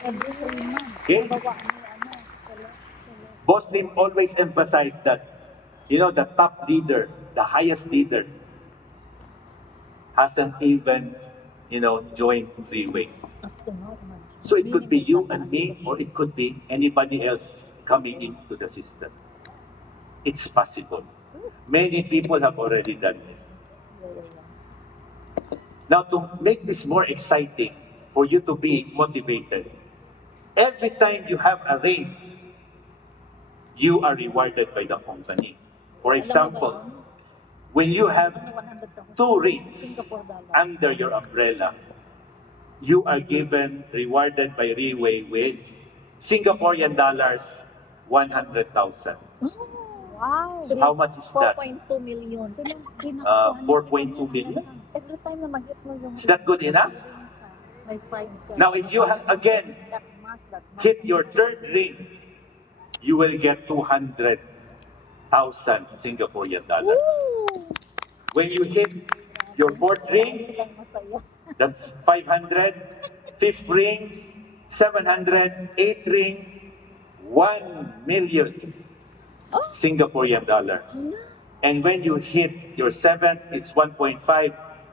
every 3 months. Okay? Nabawa ni sala. Boss Lim always emphasized that, the top leader, the highest leader, hasn't even, joined Riway. Up to now, imagine. So it could be you and me, or it could be anybody else coming into the system. It's possible. Many people have already done it. Yeah. Now, to make this more exciting, for you to be motivated, every time you have a ring, you are rewarded by the company. For example, when you have 2 rings Singapore dollar. under your umbrella, you are rewarded by Riway with Singaporean dollars 100,000. Wow. So how much is that? 4.2 million. 4.2 million. Every time na mag-hit mo yung Is that good enough? may 5 ka. Now, if you again That month, hit your 3rd ring, you will get 200,000 Singaporean dollars. Woo! When you hit your 4th ring, Ilang masaya. that's 500. 5th ring, 700. 8th ring, 1 million Singaporean dollars. And when you hit your 7th, it's 1.5.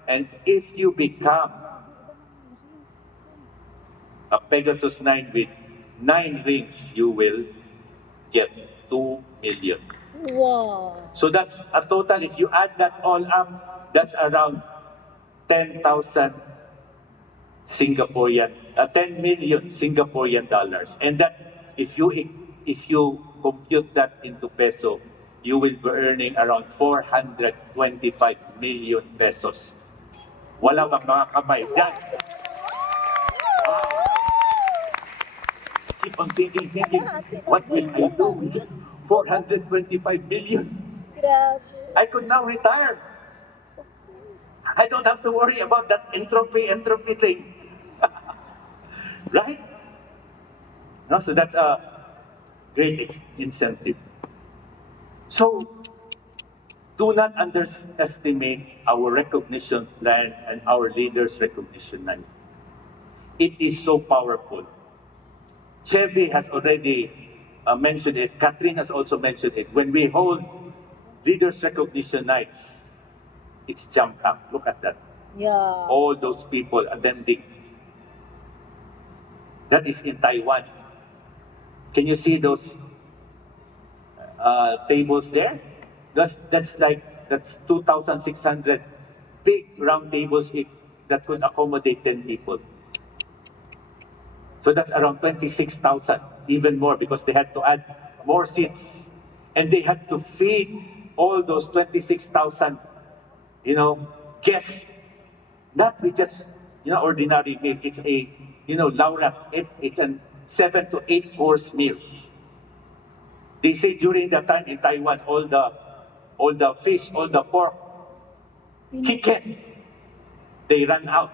And if you become a Pegasus 9 with 9 rings, you will get 2 million. Wow. So that's a total, if you add that all up, that's around 10,000 10 million Singaporean dollars. And that, if you compute that into peso, you will be earning around 425 million pesos. Wala bang mga kamay dyan? Wow. Keep on thinking, what will I do with 425 million? Grabe. I could now retire. I don't have to worry about that entropy thing. Right? No, so that's a great incentive. So, do not underestimate our recognition plan and our leaders' recognition plan. It is so powerful. Chevy has already mentioned it. Catherine has also mentioned it. When we hold leaders' recognition nights, it's jam-packed. Look at that. Yeah. All those people attending. That is in Taiwan. Can you see those tables there? That's 2,600 big round tables that could accommodate 10 people. So that's around 26,000, even more, because they had to add more seats. And they had to feed all those 26,000, guests, not with just, ordinary meal. It's a, laurat. It's an 7 to 8 course meals. They say during that time in Taiwan, all the fish, all the pork, chicken, they run out.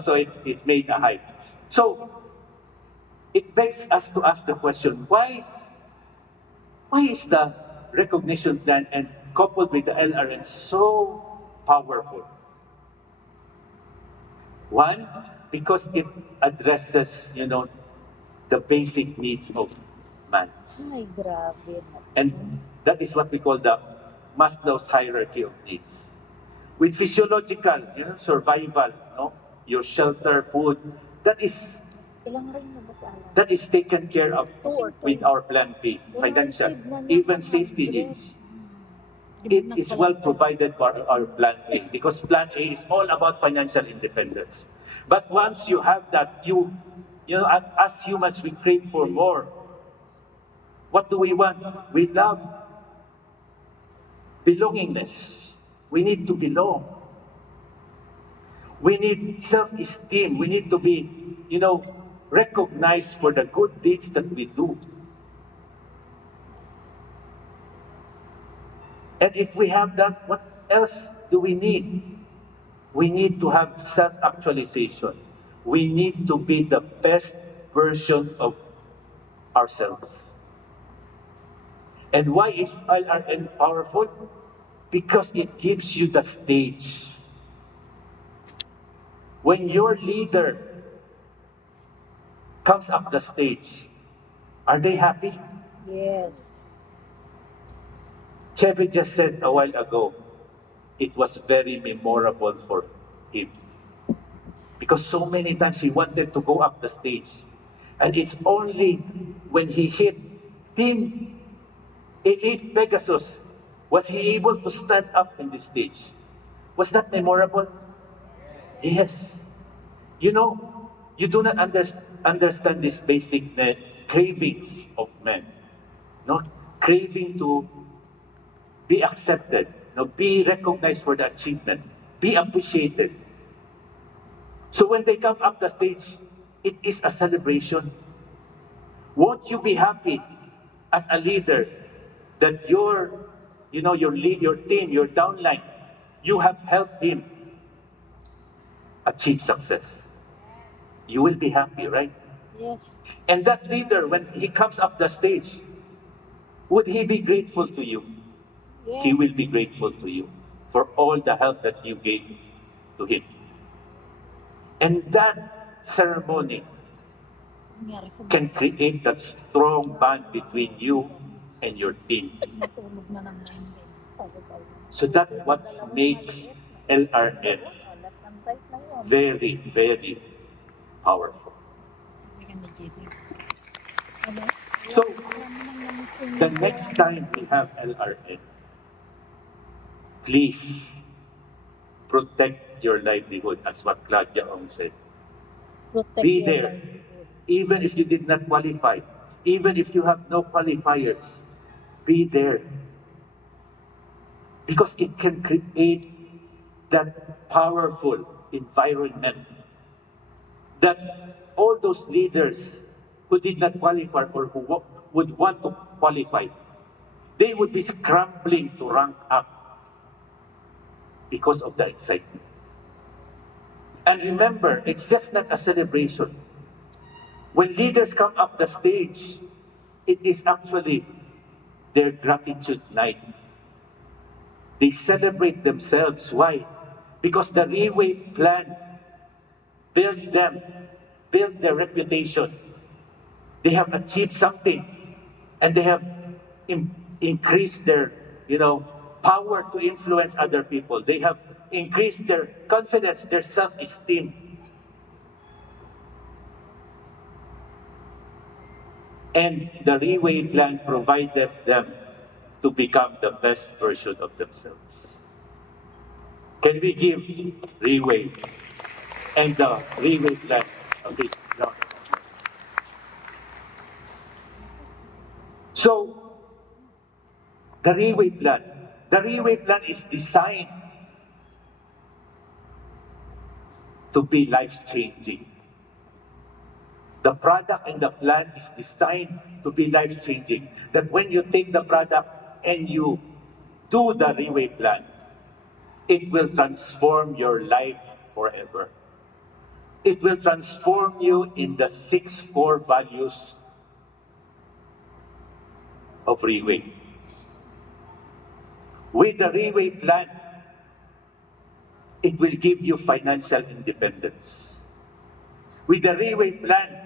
So it made a hype. So it begs us to ask the question, why is the recognition plan and coupled with the LRN so powerful? One, because it addresses, the basic needs of man. Ay, grabe. And that is what we call the Maslow's hierarchy of needs. With physiological, survival, your shelter, food, that is Ilang ring na ba sa alam? that is taken care of 2 or 3. with our plan B, financial, receive na niya even 100. safety needs. It is well provided by our plan A because plan A is all about financial independence. But once you have that, as humans, we crave for more. What do we want? We love belongingness. We need to belong. We need self-esteem. We need to be, recognized for the good deeds that we do. And if we have that, what else do we need? We need to have self-actualization. We need to be the best version of ourselves. And why is LRN powerful? Because it gives you the stage. When your leader comes up the stage, are they happy? Yes. Chevy just said a while ago, it was very memorable for him. Because so many times he wanted to go up the stage. And it's only when he hit Team Elite Pegasus was he able to stand up in the stage. Was that memorable? Yes. You do not understand this basic cravings of men. No? Craving to be accepted, be recognized for the achievement, be appreciated. So when they come up the stage, it is a celebration. Won't you be happy as a leader that your team, your downline, you have helped him achieve success? You will be happy, right? Yes. And that leader, when he comes up the stage, would he be grateful to you? Yes. He will be grateful to you for all the help that you gave to him. And that ceremony Nangyari sa can create that strong bond between you and your team. natulog na ng hindi. So that what makes LRN Left and right na yun. very, very powerful. Ano? So Alam mo nang namising the next time we have LRN, please protect your livelihood, as what Claudia Ong said. protect Be your there. livelihood. Even if you did not qualify, even if you have no qualifiers, be there. Because it can create that powerful environment that all those leaders who did not qualify or who would want to qualify, they would be scrambling to rank up because of the excitement. And remember, it's just not a celebration. When leaders come up the stage, it is actually their gratitude night. They celebrate themselves. Why? Because the Riway plan built them, built their reputation. They have achieved something, and they have increased their, power to influence other people. They have increased their confidence, their self-esteem. And the Riway plan provided them to become the best version of themselves. Can we give Riway and the Riway plan a big round? So, the Riway plan is designed to be life-changing. The product and the plan is designed to be life-changing. That when you take the product and you do the Riway plan, it will transform your life forever. It will transform you in the 6 core values of Riway. With the Riway plan, it will give you financial independence. With the Riway plan,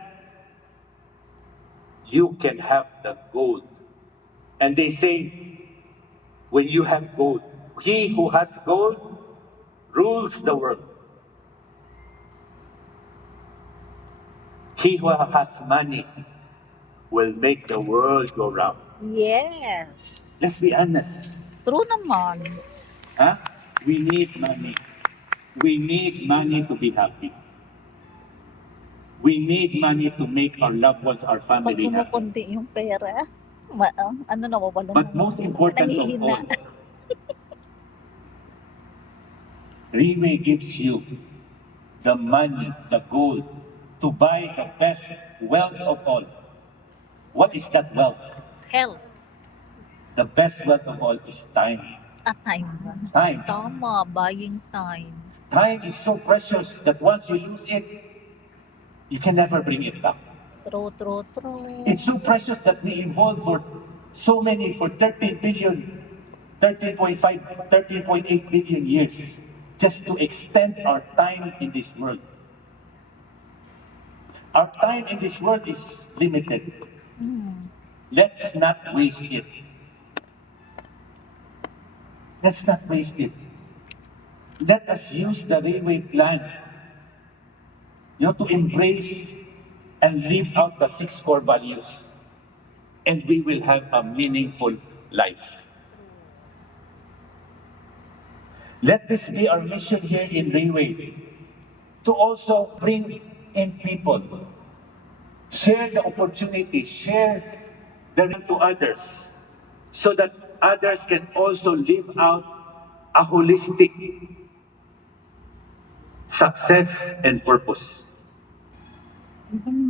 you can have the gold. And they say, when you have gold, he who has gold rules the world. He who has money will make the world go round. Yes. Let's be honest. True naman. Huh? We need money. We need money to be happy. We need money to make our loved ones, our Pag family happy. kumukunti yung pera, ano nawawalan But ng most important of nangihina. all, Riway gives you the money, the gold, to buy the best wealth of all. What is that wealth? Health. The best wealth of all is time. Time ba? Time. Tama, buying time. Time is so precious that once you lose it, you can never bring it back. True. It's so precious that we evolved for 13 billion, 13.5, 13.8 billion years just to extend our time in this world. Our time in this world is limited. Let's not waste it. Let's not waste it. Let us use the Riway plan, to embrace and live out the 6 core values, and we will have a meaningful life. Let this be our mission here in Riway, to also bring in people, share the opportunity, share the to others, so that others can also live out a holistic success and purpose.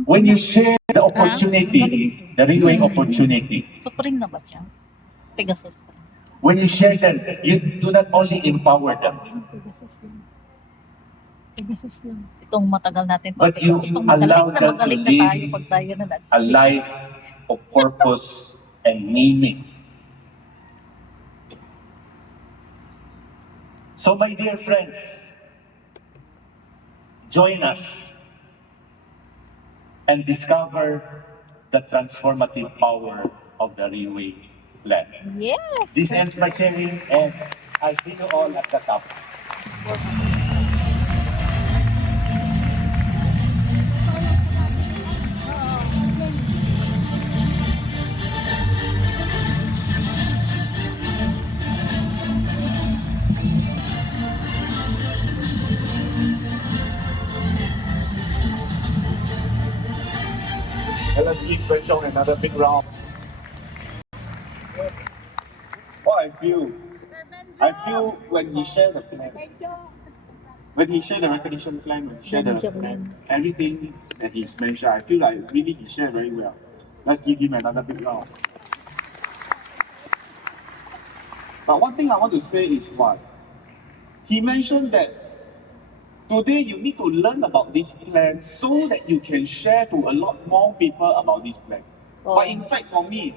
When you share the opportunity, the Riway opportunity, Supreme na ba siya? Pegasus pa. when you share them, you do not only empower them, Pegasus lang. Itong matagal natin to. but you Pegasus, itong allow them to magaling na tayo live pag tayo na a nag-speak. life of purpose and meaning. So my dear friends, join us and discover the transformative power of the Riway plan. Yes. This ends my sharing, and I'll see you all at the top. And let's give Benjamin another big round. What I feel when he shared the plan, when he shared the recognition plan, when he shared the Benjamin. everything that he's mentioned, I feel like really he shared very well. Let's give him another big round. But one thing I want to say is what? He mentioned that today you need to learn about this plan so that you can share to a lot more people about this plan. But in fact, for me,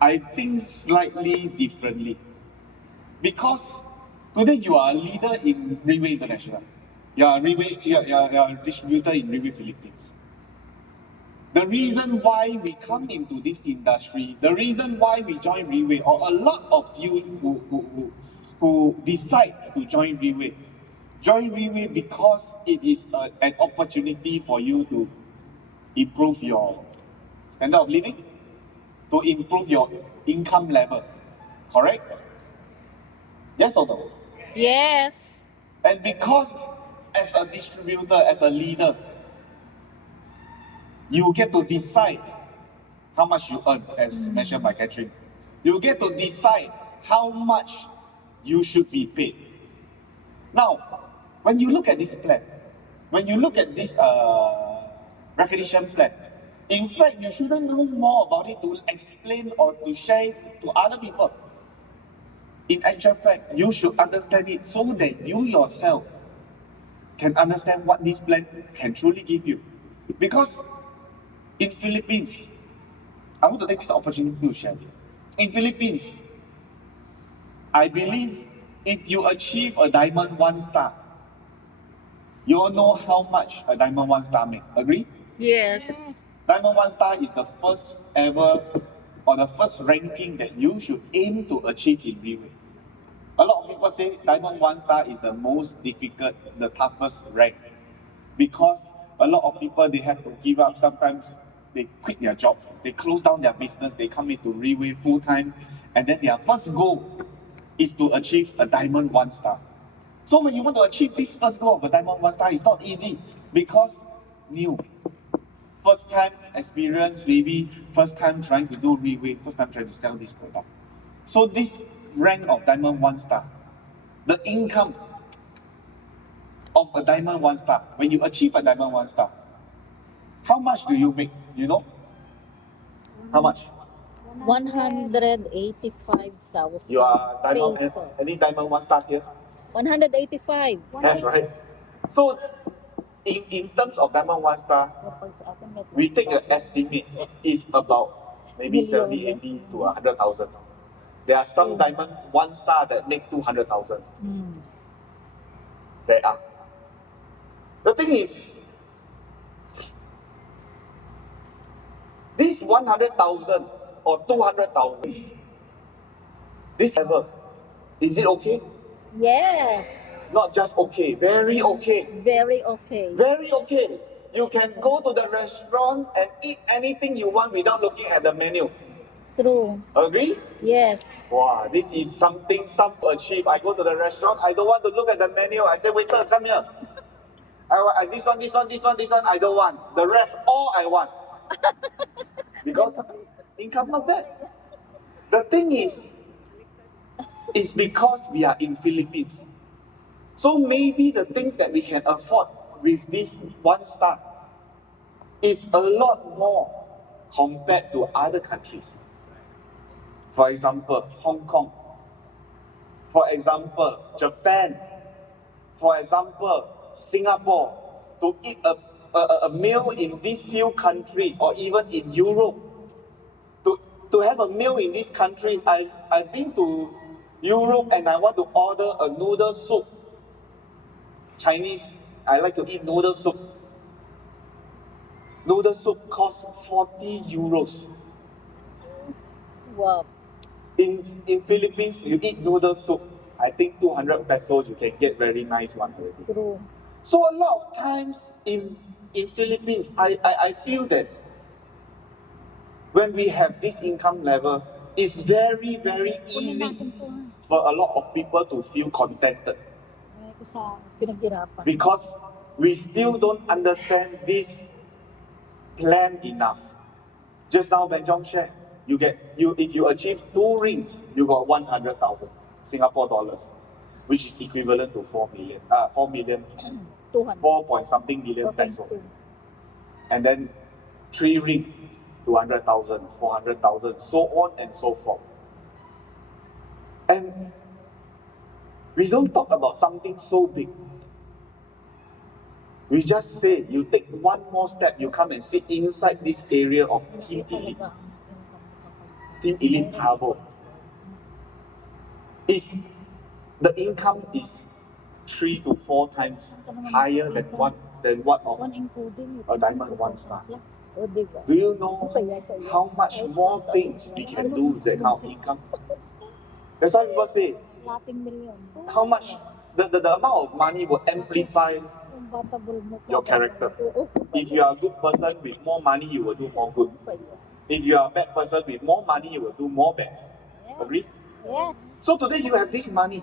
I think slightly differently. Because today you are a leader in Riway International. You are a distributor in Riway Philippines. The reason why we come into this industry, the reason why we join Riway, or a lot of you who decide to join Riway because it is an opportunity for you to improve your standard of living, to improve your income level. Correct? Yes or no? Yes. And because as a distributor, as a leader, you get to decide how much you earn, as mentioned by Catherine. You get to decide how much you should be paid. Now, when you look at this plan, when you look at this recognition plan, in fact, you shouldn't know more about it to explain or to share to other people. In actual fact, you should understand it so that you yourself can understand what this plan can truly give you. Because in Philippines, I want to take this opportunity to share this. In Philippines, I believe if you achieve a diamond 1 star, you all know how much a diamond 1 star make. Agree? Yes. Diamond 1 star is the first ever or the first ranking that you should aim to achieve in Riway. A lot of people say Diamond 1 star is the most difficult, the toughest rank. Because a lot of people, they have to give up. Sometimes they quit their job, they close down their business, they come into Riway full time, and then their first goal is to achieve a Diamond 1 star. So when you want to achieve this first goal of a Diamond 1 star, it's not easy because new. First time experience, maybe first time trying to do Riway, first time trying to sell this product. So this rank of Diamond 1 star, the income of a Diamond 1 star, when you achieve a Diamond 1 star, how much do you make? You know? How much? 185,000 You are Diamond, pesos. any Diamond 1 star here? 185. Have, right? So, in terms of Diamond 1 star, we take an estimate is about maybe 70, 80 to 100,000. There are some Diamond 1 star that make 200,000. There are. The thing is, this 100,000 or 200,000, this level, is it okay? Yes. Not just okay, very okay. Very okay. Very okay. You can go to the restaurant and eat anything you want without looking at the menu. True. Agree? Yes. Wow, this is something some achieve. I go to the restaurant, I don't want to look at the menu. I say, waiter, come here. This one, I don't want. The rest, all I want. Because income not bad. The thing is, it's because we are in Philippines. So maybe the things that we can afford with this 1 star is a lot more compared to other countries. For example, Hong Kong. For example, Japan. For example, Singapore. To eat a meal in these few countries or even in Europe. To have a meal in these countries, I've been to Europe and I want to order a noodle soup. Chinese, I like to eat noodle soup. Noodle soup costs 40 euros. Wow. In Philippines, you eat noodle soup, I think 200 pesos, you can get very nice one already. True. So a lot of times in Philippines, I feel that when we have this income level, it's very, very easy for a lot of people to feel contented. Pinaghirapan. Because we still don't understand this plan enough. Just now Benjamin shared, if you achieve 2 rings, you got 100,000 Singapore dollars, which is equivalent to 4 million, 200. 4 point something million peso. And then 3 ring, 200,000, 400,000, so on and so forth. And we don't talk about something so big. We just say, you take one more step, you come and sit inside this area of Team Elite. Team Elite Bravo. The income is 3 to 4 times higher than what of a Diamond 1 star. Do you know how much more things we can do with that kind of income? That's why people say, how much the amount of money will amplify your character. If you are a good person with more money, you will do more good. If you are a bad person with more money, you will do more bad. Agree? Yes. So today you have this money,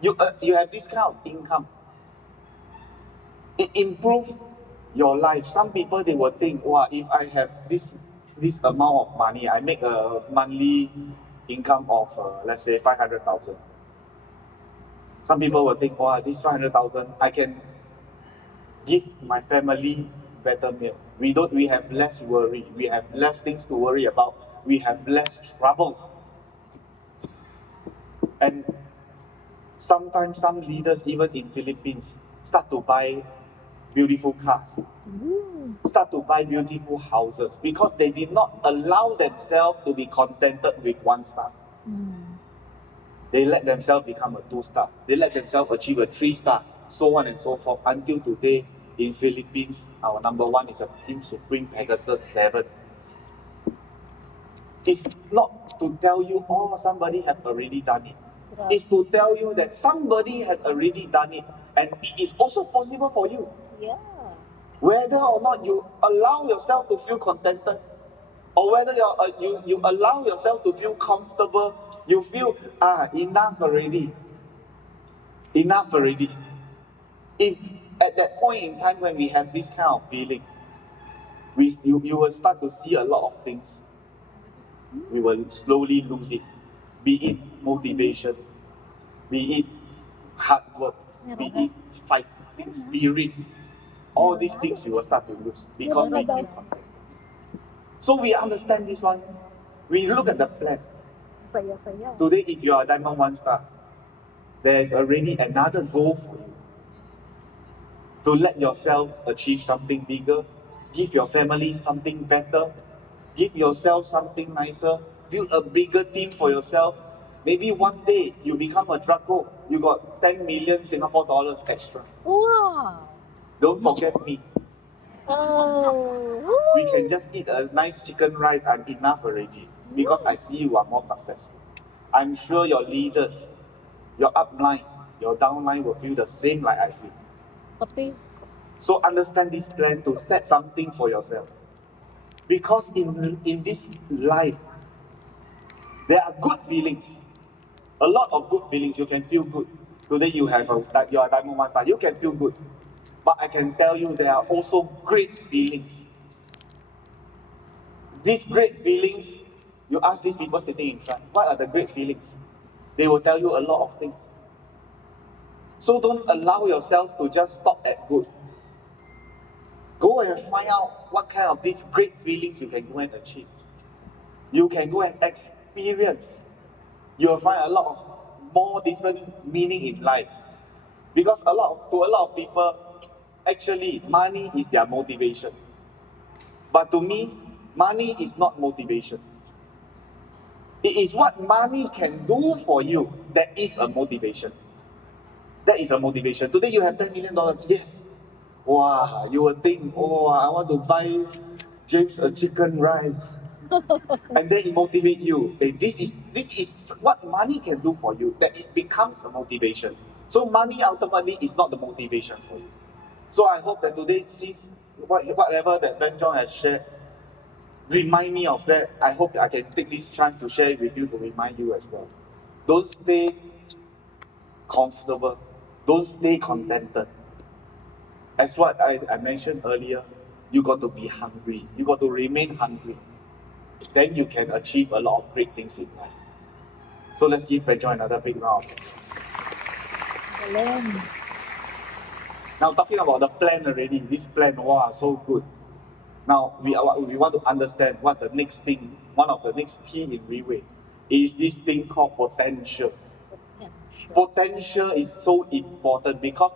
you have this kind of income. It improves your life. Some people, they will think, wow, if I have this this amount of money, I make a monthly income of let's say 500,000. Some people will think, wow, this 500,000, I can give my family better meal. We have less worry. We have less things to worry about. We have less troubles. And sometimes some leaders, even in Philippines, start to buy beautiful cars, start to buy beautiful houses because they did not allow themselves to be contented with 1 star. They let themselves become a 2-star. They let themselves achieve a 3-star, so on and so forth. Until today, in Philippines, our number 1 is a Team Supreme Pegasus 7. It's not to tell you, oh, somebody has already done it. It's to tell you that somebody has already done it, and it is also possible for you. Yeah. Whether or not you allow yourself to feel contented, or whether you allow yourself to feel comfortable, you feel, enough already. Enough already. If at that point in time when we have this kind of feeling, you will start to see a lot of things. We will slowly lose it. Be it motivation, be it hard work, be it fighting spirit. All these things you will start to lose because we feel content. So we understand this one. We look at the plan. Saya. Today, if you are a Diamond 1-star, there is already another goal for you. To let yourself achieve something bigger, give your family something better, give yourself something nicer, build a bigger team for yourself. Maybe one day you become a Draco, you got 10 million Singapore dollars extra. Wow. Don't forget me. Oh. We can just eat a nice chicken rice, I'm enough already. Because I see you are more successful. I'm sure your leaders, your upline, your downline will feel the same like I feel. Kape. So understand this plan to set something for yourself. Because in this life, there are good feelings. A lot of good feelings. You can feel good. Today you are a Diamond 1-star. You can feel good. But I can tell you there are also great feelings. These great feelings, you ask these people sitting in front, what are the great feelings? They will tell you a lot of things. So don't allow yourself to just stop at good. Go and find out what kind of these great feelings you can go and achieve. You can go and experience. You'll find a lot of more different meaning in life. Because to a lot of people, actually, money is their motivation. But to me, money is not motivation. It is what money can do for you that is a motivation. That is a motivation. Today you have $10 million. Yes. Wow, you will think, oh, I want to buy James a chicken rice. And then it motivate you. This is what money can do for you, that it becomes a motivation. So money ultimately is not the motivation for you. So I hope that today, since whatever that Ben John has shared, remind me of that. I hope I can take this chance to share it with you to remind you as well. Don't stay comfortable. Don't stay contented. As what I mentioned earlier, you got to be hungry. You got to remain hungry. Then you can achieve a lot of great things in life. So let's give Ben John another big round. Galing. Now talking about the plan already, this plan, wow, so good. Now we want to understand what's the next thing, one of the next P in Riway, is this thing called potential. Potential is so important because